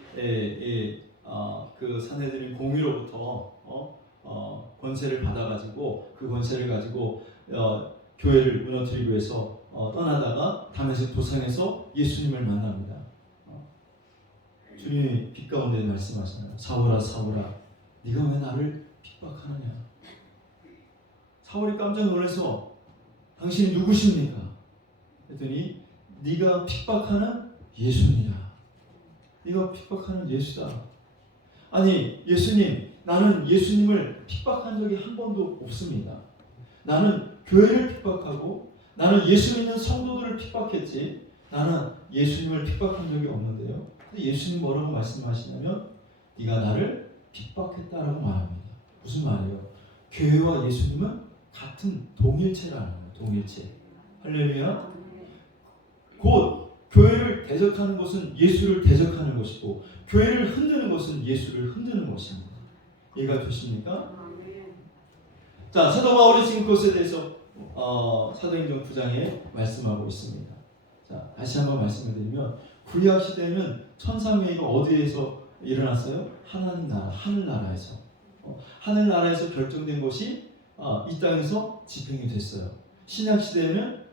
그 산헤드린 공의로부터 권세를 받아가지고 그 권세를 가지고 교회를 무너뜨리기 위해서 떠나다가 다메섹 도상에서 예수님을 만납니다. 주님이 빛 가운데 말씀하시나요? 사울아 사울아 네가 왜 나를 핍박하느냐. 사울이 깜짝 놀라서 당신이 누구십니까? 그랬더니 네가 핍박하는 예수입니다. 네가 핍박하는 예수다. 아니 예수님, 나는 예수님을 핍박한 적이 한 번도 없습니다. 나는 교회를 핍박하고 나는 예수 믿는 성도들을 핍박했지 나는 예수님을 핍박한 적이 없는데요. 근데 예수님 뭐라고 말씀하시냐면 네가 나를 핍박했다라고 말합니다. 무슨 말이에요? 교회와 예수님은 같은 동일체라는 거예요. 동일체. 할렐루야. 곧 교회를 대적하는 것은 예수를 대적하는 것이고 교회를 흔드는 것은 예수를 흔드는 것입니다. 이해가 되십니까? 자, 사도 바울이 지금 그것에 대해서 사도행전 9장에 말씀하고 있습니다. 자, 다시 한번 말씀을 드리면 구약 시대는 천상회의가 어디에서 일어났어요? 하나님 나라, 하늘나라에서. 하늘나라에서 결정된 것이 이 땅에서 집행이 됐어요. 신약 시대에는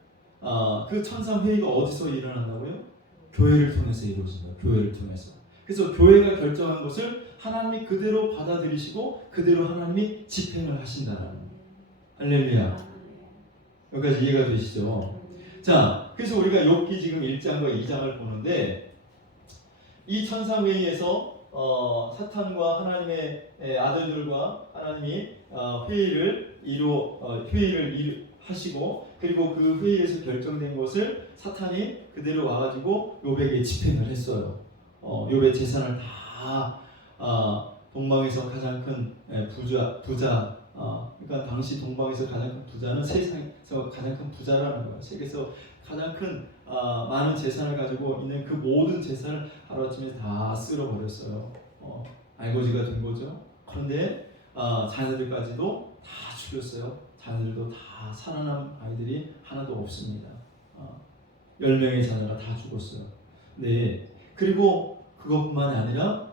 그 천상회의가 어디서 일어난다고요? 교회를 통해서 이루어집니다. 교회를 통해서. 그래서 교회가 결정한 것을 하나님이 그대로 받아들이시고 그대로 하나님이 집행을 하신다는 거예요. 할렐루야. 여기까지 이해가 되시죠? 자, 그래서 우리가 욥기 지금 1장과 2장을 보는데 이 천상회의에서 사탄과 하나님의 아들들과 하나님이 회의를 하시고 그리고 그 회의에서 결정된 것을 사탄이 그대로 와가지고 욥에게 집행을 했어요. 욥의 재산을 다 동방에서 가장 큰 부자 그러니까 당시 동방에서 가장 큰 부자는 세상에서 가장 큰 부자라는 거예요. 세계에서 가장 큰 많은 재산을 가지고 있는 그 모든 재산을 하루아침에 다 쓸어버렸어요. 알거지가 된 거죠. 그런데 자녀들까지도 다 죽였어요. 자녀들도 다 살아남은 아이들이 하나도 없습니다. 10명의 자녀가 다 죽었어요. 네. 그리고 그것뿐만이 아니라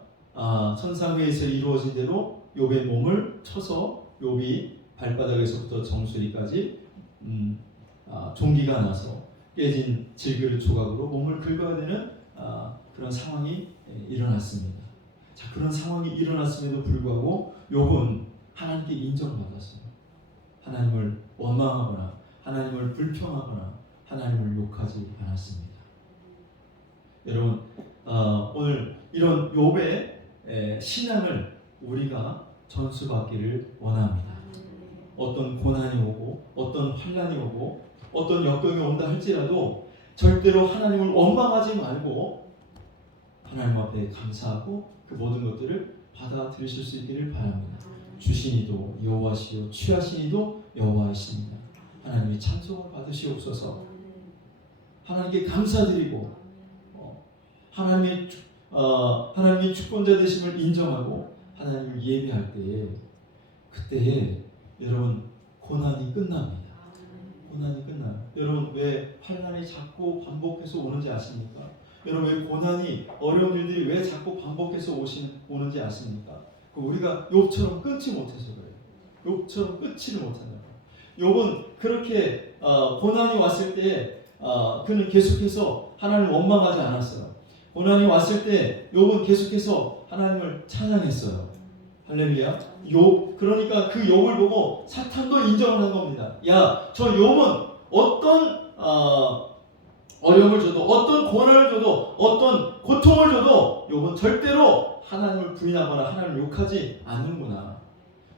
천상회에서 이루어진 대로 욥의 몸을 쳐서 욥이 발바닥에서부터 정수리까지 종기가 나서 깨진 질그릇 조각으로 몸을 긁어야 되는 그런 상황이 일어났습니다. 자, 그런 상황이 일어났음에도 불구하고 욥은 하나님께 인정받았어요. 하나님을 원망하거나 하나님을 불평하거나 하나님을 욕하지 않았습니다. 여러분 오늘 이런 욥의 신앙을 우리가 전수받기를 원합니다. 어떤 고난이 오고 어떤 환난이 오고 어떤 역경이 온다 할지라도 절대로 하나님을 원망하지 말고 하나님 앞에 감사하고 그 모든 것들을 받아들이실 수 있기를 바랍니다. 주시니도 여호와시요 취하시니도 여호와이십니다. 하나님이 찬송을 받으시옵소서. 하나님께 감사드리고 하나님의 주권자 되심을 인정하고 하나님을 예배할 때에 그때에 여러분 고난이 끝납니다. 고난이 끝나요. 여러분 왜 환난이 자꾸 반복해서 오는지 아십니까? 여러분 왜 고난이 어려운 일들이 왜 자꾸 반복해서 오는지 아십니까? 우리가 욥처럼 끊지 못해서 그래요. 욥처럼 끊지를 못한다. 욥은 그렇게 고난이 왔을 때 그는 계속해서 하나님을 원망하지 않았어요. 고난이 왔을 때 욥은 계속해서 하나님을 찬양했어요. 할렐루야. 그러니까 그 욥을 보고 사탄도 인정을 한 겁니다. 야, 저 욥은 어떤 어려움을 줘도 어떤 고난을 줘도 어떤 고통을 줘도 욥은 절대로 하나님을 부인하거나 하나님을 욕하지 않는구나.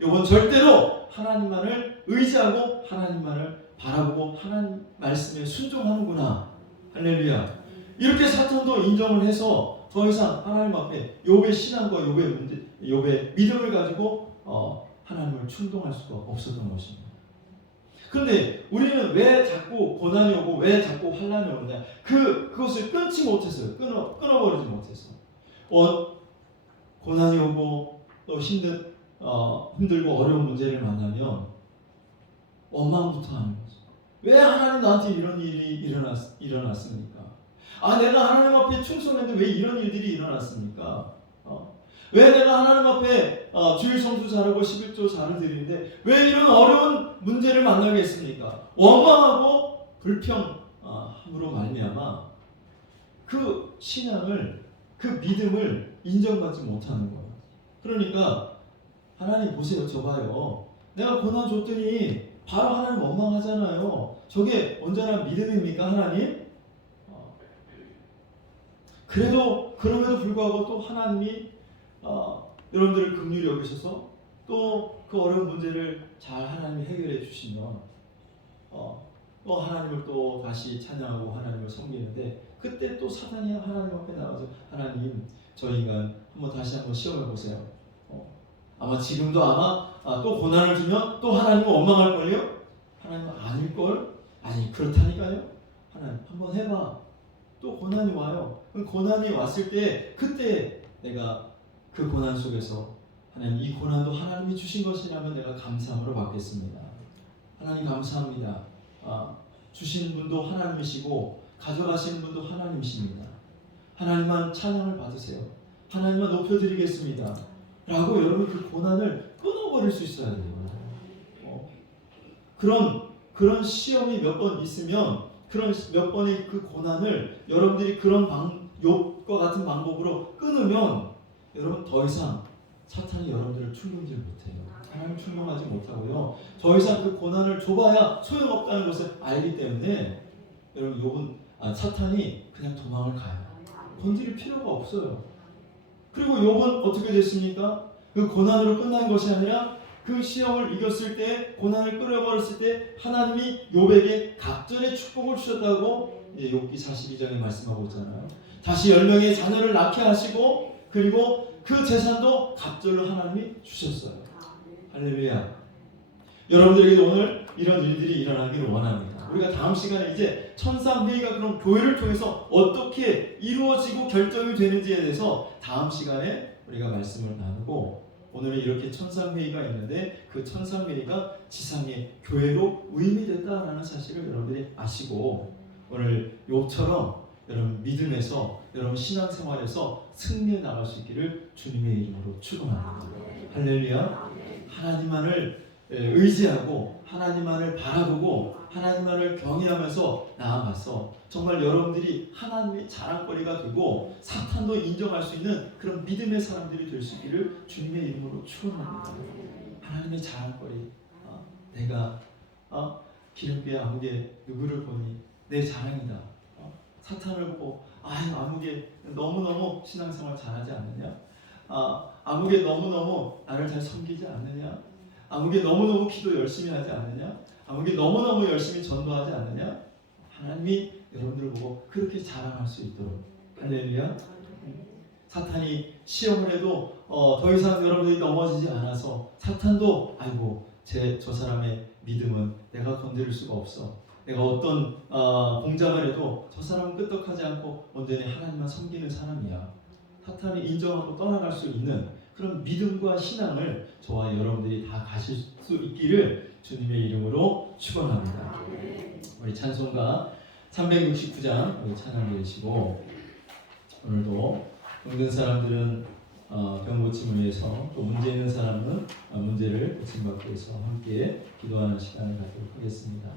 욥은 절대로 하나님만을 의지하고 하나님만을 바라보고 하나님 말씀에 순종하는구나. 할렐루야. 이렇게 사탄도 인정을 해서 더 이상 하나님 앞에 욥의 신앙과 욥의 믿음을 가지고 하나님을 충동할 수가 없었던 것입니다. 그런데 우리는 왜 자꾸 고난이 오고 왜 자꾸 환난이 오느냐? 그것을 끊지 못했어요. 끊어버리지 못했어. 고난이 오고 또 힘들고 어려운 문제를 만나면 원망부터 하는 거죠. 왜 하나님 나한테 이런 일이 일어났습니까? 내가 하나님 앞에 충성했는데 왜 이런 일들이 일어났습니까? 왜 내가 하나님 앞에 주일 성수 잘하고 11조 잘을 드리는데 왜 이런 어려운 문제를 만나게 했습니까? 원망하고 불평함으로 말미암아 그 신앙을 그 믿음을 인정받지 못하는 거예요. 그러니까 하나님 보세요. 저 봐요. 내가 고난 줬더니 바로 하나님 원망하잖아요. 저게 언제나 믿음입니까? 하나님? 그럼에도 불구하고 또 하나님이 여러분들을 긍휼히 여기셔서 또 그 어려운 문제를 잘 하나님이 해결해 주시면 또 하나님을 또 다시 찬양하고 하나님을 섬기는데, 그때 또 사단이 하나님 앞에 나와서 하나님, 저 인간 다시 한번 시험해 보세요. 아마 지금도 또 고난을 주면 또 하나님은 원망할걸요? 하나님은 아닐걸? 아니 그렇다니까요. 하나님 한번 해봐. 또 고난이 와요. 그럼 고난이 왔을 때 그때 내가 그 고난 속에서 하나님, 이 고난도 하나님이 주신 것이라면 내가 감사함으로 받겠습니다. 하나님 감사합니다. 주신 분도 하나님이시고 가져가시는 분도 하나님이십니다. 하나님만 찬양을 받으세요. 하나님만 높여드리겠습니다. 라고 여러분 그 고난을 끊어버릴 수 있어야 돼요. 그런 시험이 몇 번 있으면 그런 몇 번의 그 고난을 여러분들이 그런 욥과 같은 방법으로 끊으면 여러분 더 이상 사탄이 여러분들을 충동질 못해요. 하나님 충동하지 못하고요. 더 이상 그 고난을 줘봐야 소용없다는 것을 알기 때문에 여러분 사탄이 그냥 도망을 가요. 건드릴 필요가 없어요. 그리고 욥은 어떻게 됐습니까? 그 고난으로 끝난 것이 아니라 그 시험을 이겼을 때, 고난을 끌어버렸을 때 하나님이 욥에게 갑절의 축복을 주셨다고 욥기 42장에 말씀하고 있잖아요. 다시 10명의 자녀를 낳게 하시고, 그리고 그 재산도 갑절로 하나님이 주셨어요. 할렐루야. 여러분들에게 오늘 이런 일들이 일어나기를 원합니다. 우리가 다음 시간에 이제 천상회의가 그럼 교회를 통해서 어떻게 이루어지고 결정이 되는지에 대해서 다음 시간에 우리가 말씀을 나누고, 오늘은 이렇게 천상회의가 있는데 그 천상회의가 지상의 교회로 위임이 됐다라는 사실을 여러분들이 아시고, 오늘 욥처럼 여러분 믿음에서, 여러분 신앙생활에서 승리해 나갈 수 있기를 주님의 이름으로 축원합니다. 할렐루야. 하나님만을 의지하고 하나님만을 바라보고 하나님만을 경외하면서 나아가서 정말 여러분들이 하나님의 자랑거리가 되고 사탄도 인정할 수 있는 그런 믿음의 사람들이 될 수 있기를 주님의 이름으로 축원합니다. 하나님의 자랑거리. 내가 기름비에 아무개 누구를 보니 내 자랑이다. 사탄을 보고 아무개 너무너무 신앙생활 잘하지 않느냐? 아무개 너무너무 나를 잘 섬기지 않느냐? 아무개 너무너무 기도 열심히 하지 않느냐? 아무개 너무너무 열심히 전도하지 않느냐? 하나님이 여러분들을 보고 그렇게 자랑할 수 있도록. 할렐루야. 사탄이 시험을 해도 더 이상 여러분들이 넘어지지 않아서 사탄도 저 사람의 믿음은 내가 건드릴 수가 없어. 내가 어떤 공작을 해도 저 사람은 끄떡하지 않고 온전히 하나님만 섬기는 사람이야. 사탄이 인정하고 떠나갈 수 있는 그런 믿음과 신앙을 저와 여러분들이 다 가질 수 있기를 주님의 이름으로 축원합니다. 우리 찬송가 369장 우리 찬양 드리시고, 오늘도 병든 사람들은 병 고침을 위해서, 또 문제 있는 사람은 문제를 고침받기 위해서 함께 기도하는 시간을 갖도록 하겠습니다.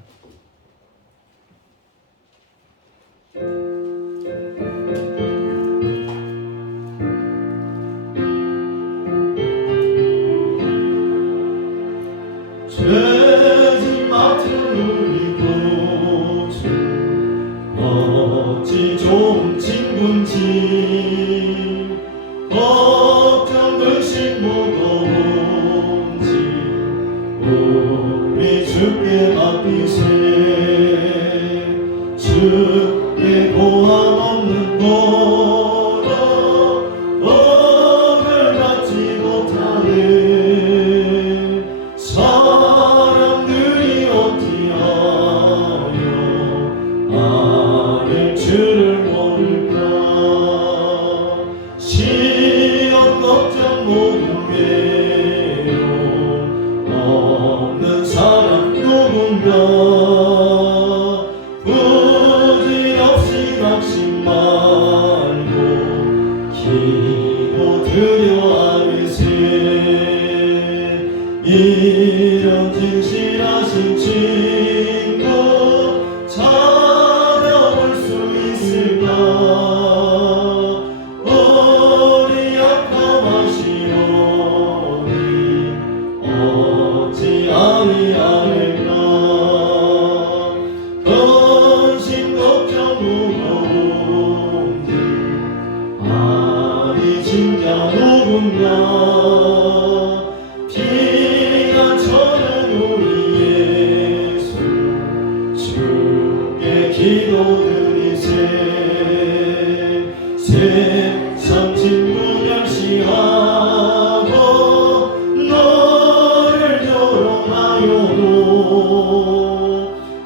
죄진 맡은 우리 고주 어찌 좋은 친구인지 걱정 근심 무거운지 우리 주께 맡기세. 기도드리세. 세상 진무 명시하고 너를 조롱하여도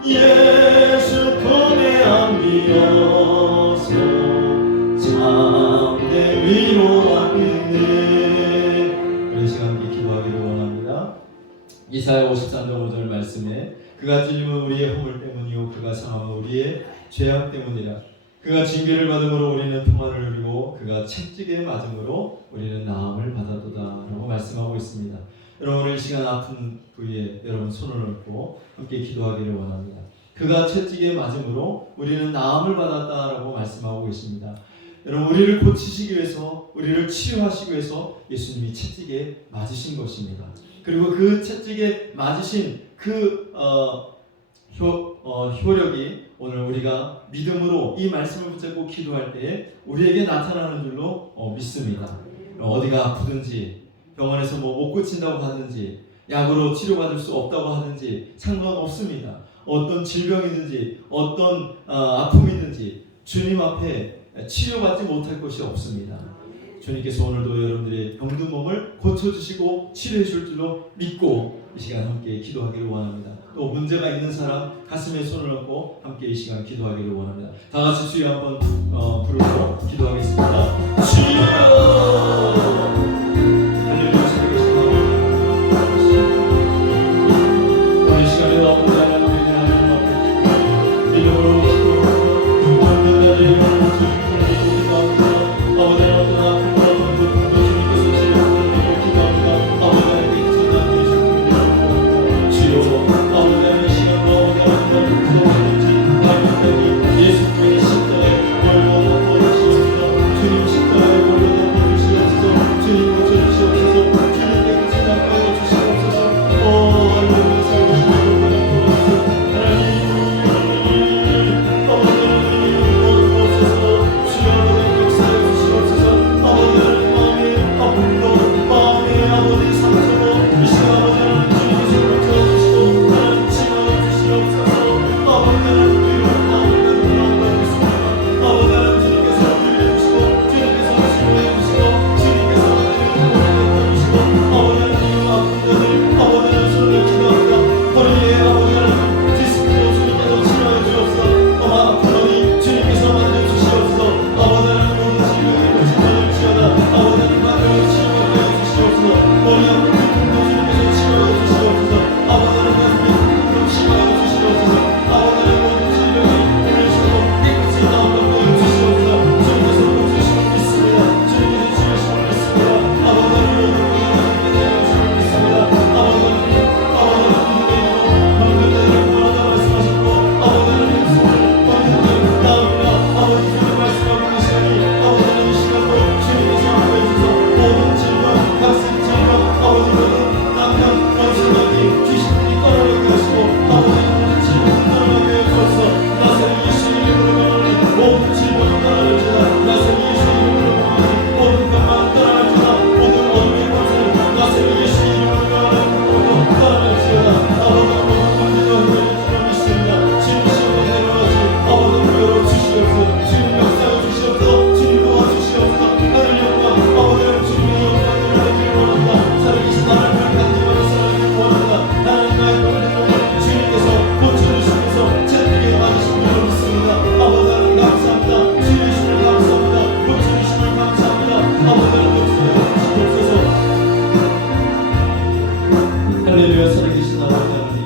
예수 품에 안기어서 참내 위로 안기네. 우리 시간 함께 기도하기를 원합니다. 이사야 53장 5절 말씀에 그가 찔림은 우리의 허물 때문이요 그가 상함은 우리의 죄악 때문이라. 그가 징계를 받음으로 우리는 평안을 누리고 그가 채찍에 맞음으로 우리는 나음을 받았도다 라고 말씀하고 있습니다. 여러분 오늘 시간 아픈 부위에 여러분 손을 얹고 함께 기도하기를 원합니다. 그가 채찍에 맞음으로 우리는 나음을 받았다라고 말씀하고 계십니다. 여러분 우리를 고치시기 위해서 우리를 치유하시기 위해서 예수님이 채찍에 맞으신 것입니다. 그리고 그 채찍에 맞으신 그 효력이 오늘 우리가 믿음으로 이 말씀을 붙잡고 기도할 때에 우리에게 나타나는 줄로 믿습니다. 어디가 아프든지 병원에서 못 고친다고 하든지 약으로 치료받을 수 없다고 하든지 상관없습니다. 어떤 질병이든지 어떤 아픔이든지 주님 앞에 치료받지 못할 것이 없습니다. 주님께서 오늘도 여러분들의 병든 몸을 고쳐주시고 치료해 줄 줄로 믿고 이 시간 함께 기도하기를 원합니다. 또 문제가 있는 사람 가슴에 손을 얹고 함께 이 시간 기도하기를 원합니다. 다 같이 주여 한번 부르고 기도하겠습니다. 주여 할렐루야 살아계신 하나님 오늘 시간에 나오는 자는 우리는 하나님 앞에 믿음으로 기도하고 병든 자들의 영혼을 주님을 믿고 기도합니다. 아버지 어떤 아픔과 어떤 고통도 주님께서 치료해주시고 기도합니다. 아버지 하나님께 진단해 주시옵소서. 주여 아버지 시간과 아버지 하나님 예수님의 십자가에 몰려 덮어주시옵소서. 주님 십자가에 몰려 덮어주시옵소서. 주님 고쳐주시옵소서. 주님께 그 진단하여 주시옵소서. 할렐루야 살아계신 하나님 아버지 하나님 도와주옵소서. 주여 아버지 역사해 주시옵소서. 아버지 하나님 마음의 아픔도 마음의 아버지 상처도 이 시간 아버지 하나님 주님께서 고쳐주시고 하나님 치료해 주시옵소서. 아버지 하나님 위로를 마음을 가지고 나아가고 있습니다. 아버지 하나님 주님께서 들려주시고 주님께서 치료해 주시고 주님께서 하나님 보내주시고 아버지 하나님 아픈 자들 아버지 하나님 손을 기도합니다. 허리에 아버지 하나님 디스크로 주님께서 치료해 주옵소서. 아픈 허리 주님께서 만져주시옵소서. 아버지 하나님 모든 질병에 고침받을 지어다. 아버지 하나님 만져주시고 치료해 주시옵소서. 머리 아픈 고통도 주님께서 치료해 주시옵소서. 아버지 하나님 가슴에 아픔도 치료해 주시옵소서. 아버지 하나님 모든 질병이 오늘처럼 깨끗이 나온다고 해주시옵소서. 주님께서 고치심을 믿습니다. 주님께서 치유심을 믿습니다. 아버지 하나님 모든 병이 나에게 내려주심을 믿습니다. 아버지 하나님 믿음으로 방금 자들을 구원하다 말씀하셨고 아버지 하나님 손을 얹는 나옵니다. 아버지 주님 말씀하고 계시니 아버지 하나님 이 시간도 주님께서 함께해 주셔서 모든 질병 각성 질병 아버지 모든 남편 원수마귀 귀신들이 떠나가게 하시고 아버지 모든 질병을 떠나가게 해주옵소서. 나사렛 예수 이름으로 명하니 모든 질병을 떠나갈지어다. 나사렛 예수 이름으로 명하니 모든 병만은 떠나갈지어다. 모든 어둠의 권세는 나사렛 예수 이름으로 명하니 모두 떠나갈지어다. 아버지 모든 문제도 해결해 주려 믿습니다. 주님 시험에 내려가지 아버지 구별로 주시옵소서. 주님 역사해 주시옵소서. 주님 도와주시옵소서. 하늘 영광 아버지 하나님 주님의 영광을 내기를 원합니다. 살아계신 하나님을 간절히 사랑하기를 원합니다. 하나님 나의 병든 몸을 주님께서 고쳐주시면서 채찍에 맞으신 줄로 믿습니다. 아버지 하나님 감사합니다. 치유해주심을 감사합니다. 고쳐주심을 감사합니다. 아버지 하나님 고쳐주시옵소서. 할렐루야 살아계신 아버지 하나님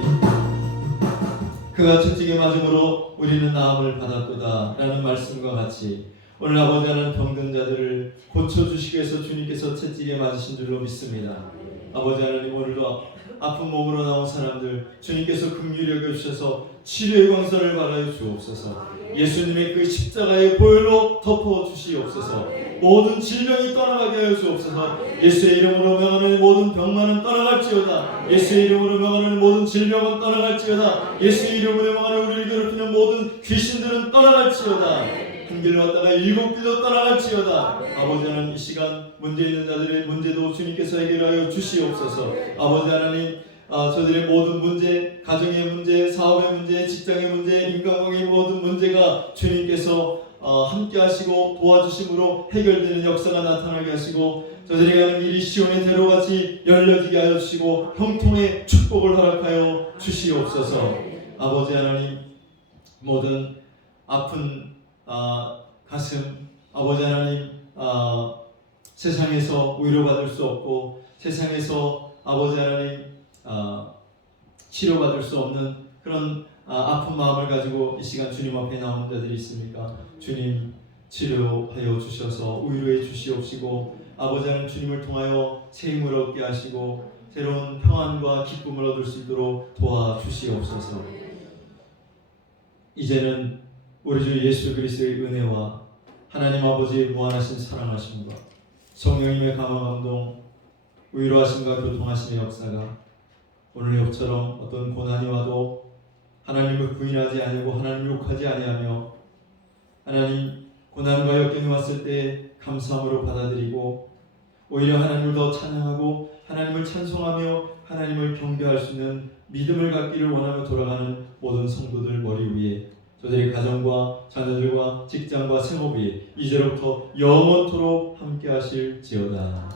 그가 채찍에 맞음으로 우리는 나음을 받았도다 라는 말씀과 같이 오늘 아버지 하나님 병든 자들을 고쳐주시기 위해서 주님께서 채찍에 맞으신 줄로 믿습니다. 아버지 하나님 오늘도 아픈 몸으로 나온 사람들 주님께서 긍휼히 여겨주셔서 치료의 광선을 발하여 주옵소서. 예수님의 그 십자가의 보혈로 덮어주시옵소서. 모든 질병이 떠나가게 하여 주옵소서. 예수의 이름으로 명하는 모든 병만은 떠나갈지어다. 예수의 이름으로 명하는 모든 질병은 떠나갈지어다. 예수의 이름으로 명하는 우리를 괴롭히는 모든 귀신들은 떠나갈지어다. 한 길로 왔다가 일곱 길로 떠나갈지어다. 아버지 하나님 이 시간 문제 있는 자들의 문제도 주님께서 해결하여 주시옵소서. 아버지 하나님 저들의 모든 문제, 가정의 문제, 사업의 문제, 직장의 문제, 인간관계의 모든 문제가 주님께서 함께 하시고 도와주심으로 해결되는 역사가 나타나게 하시고 저들이 가는 일이 시온의 대로같이 열려지게 하여 주시고 형통의 축복을 허락하여 주시옵소서. 아버지 하나님, 모든 아픈 가슴, 아버지 하나님, 세상에서 위로받을 수 없고 세상에서 아버지 하나님 치료받을 수 없는 그런 아픈 마음을 가지고 이 시간 주님 앞에 나오는 자들이 있습니까? 주님 치료하여 주셔서 위로해 주시옵시고 아버지 하나님 주님을 통하여 새 힘을 얻게 하시고 새로운 평안과 기쁨을 얻을 수 있도록 도와주시옵소서. 이제는 우리 주 예수 그리스도의 은혜와 하나님 아버지의 무한하신 사랑하심과 성령님의 강화 감동 위로하심과 교통하심의 역사가 오늘 욥처럼 어떤 고난이 와도 하나님을 부인하지 아니하고 하나님을 욕하지 아니하며 하나님 고난과 역경이 왔을 때 감사함으로 받아들이고 오히려 하나님을 더 찬양하고 하나님을 찬송하며 하나님을 경배할 수 있는 믿음을 갖기를 원하며 돌아가는 모든 성도들 머리 위에 저들의 가정과 자녀들과 직장과 생업 위에 이제로부터 영원토록 함께 하실지어다.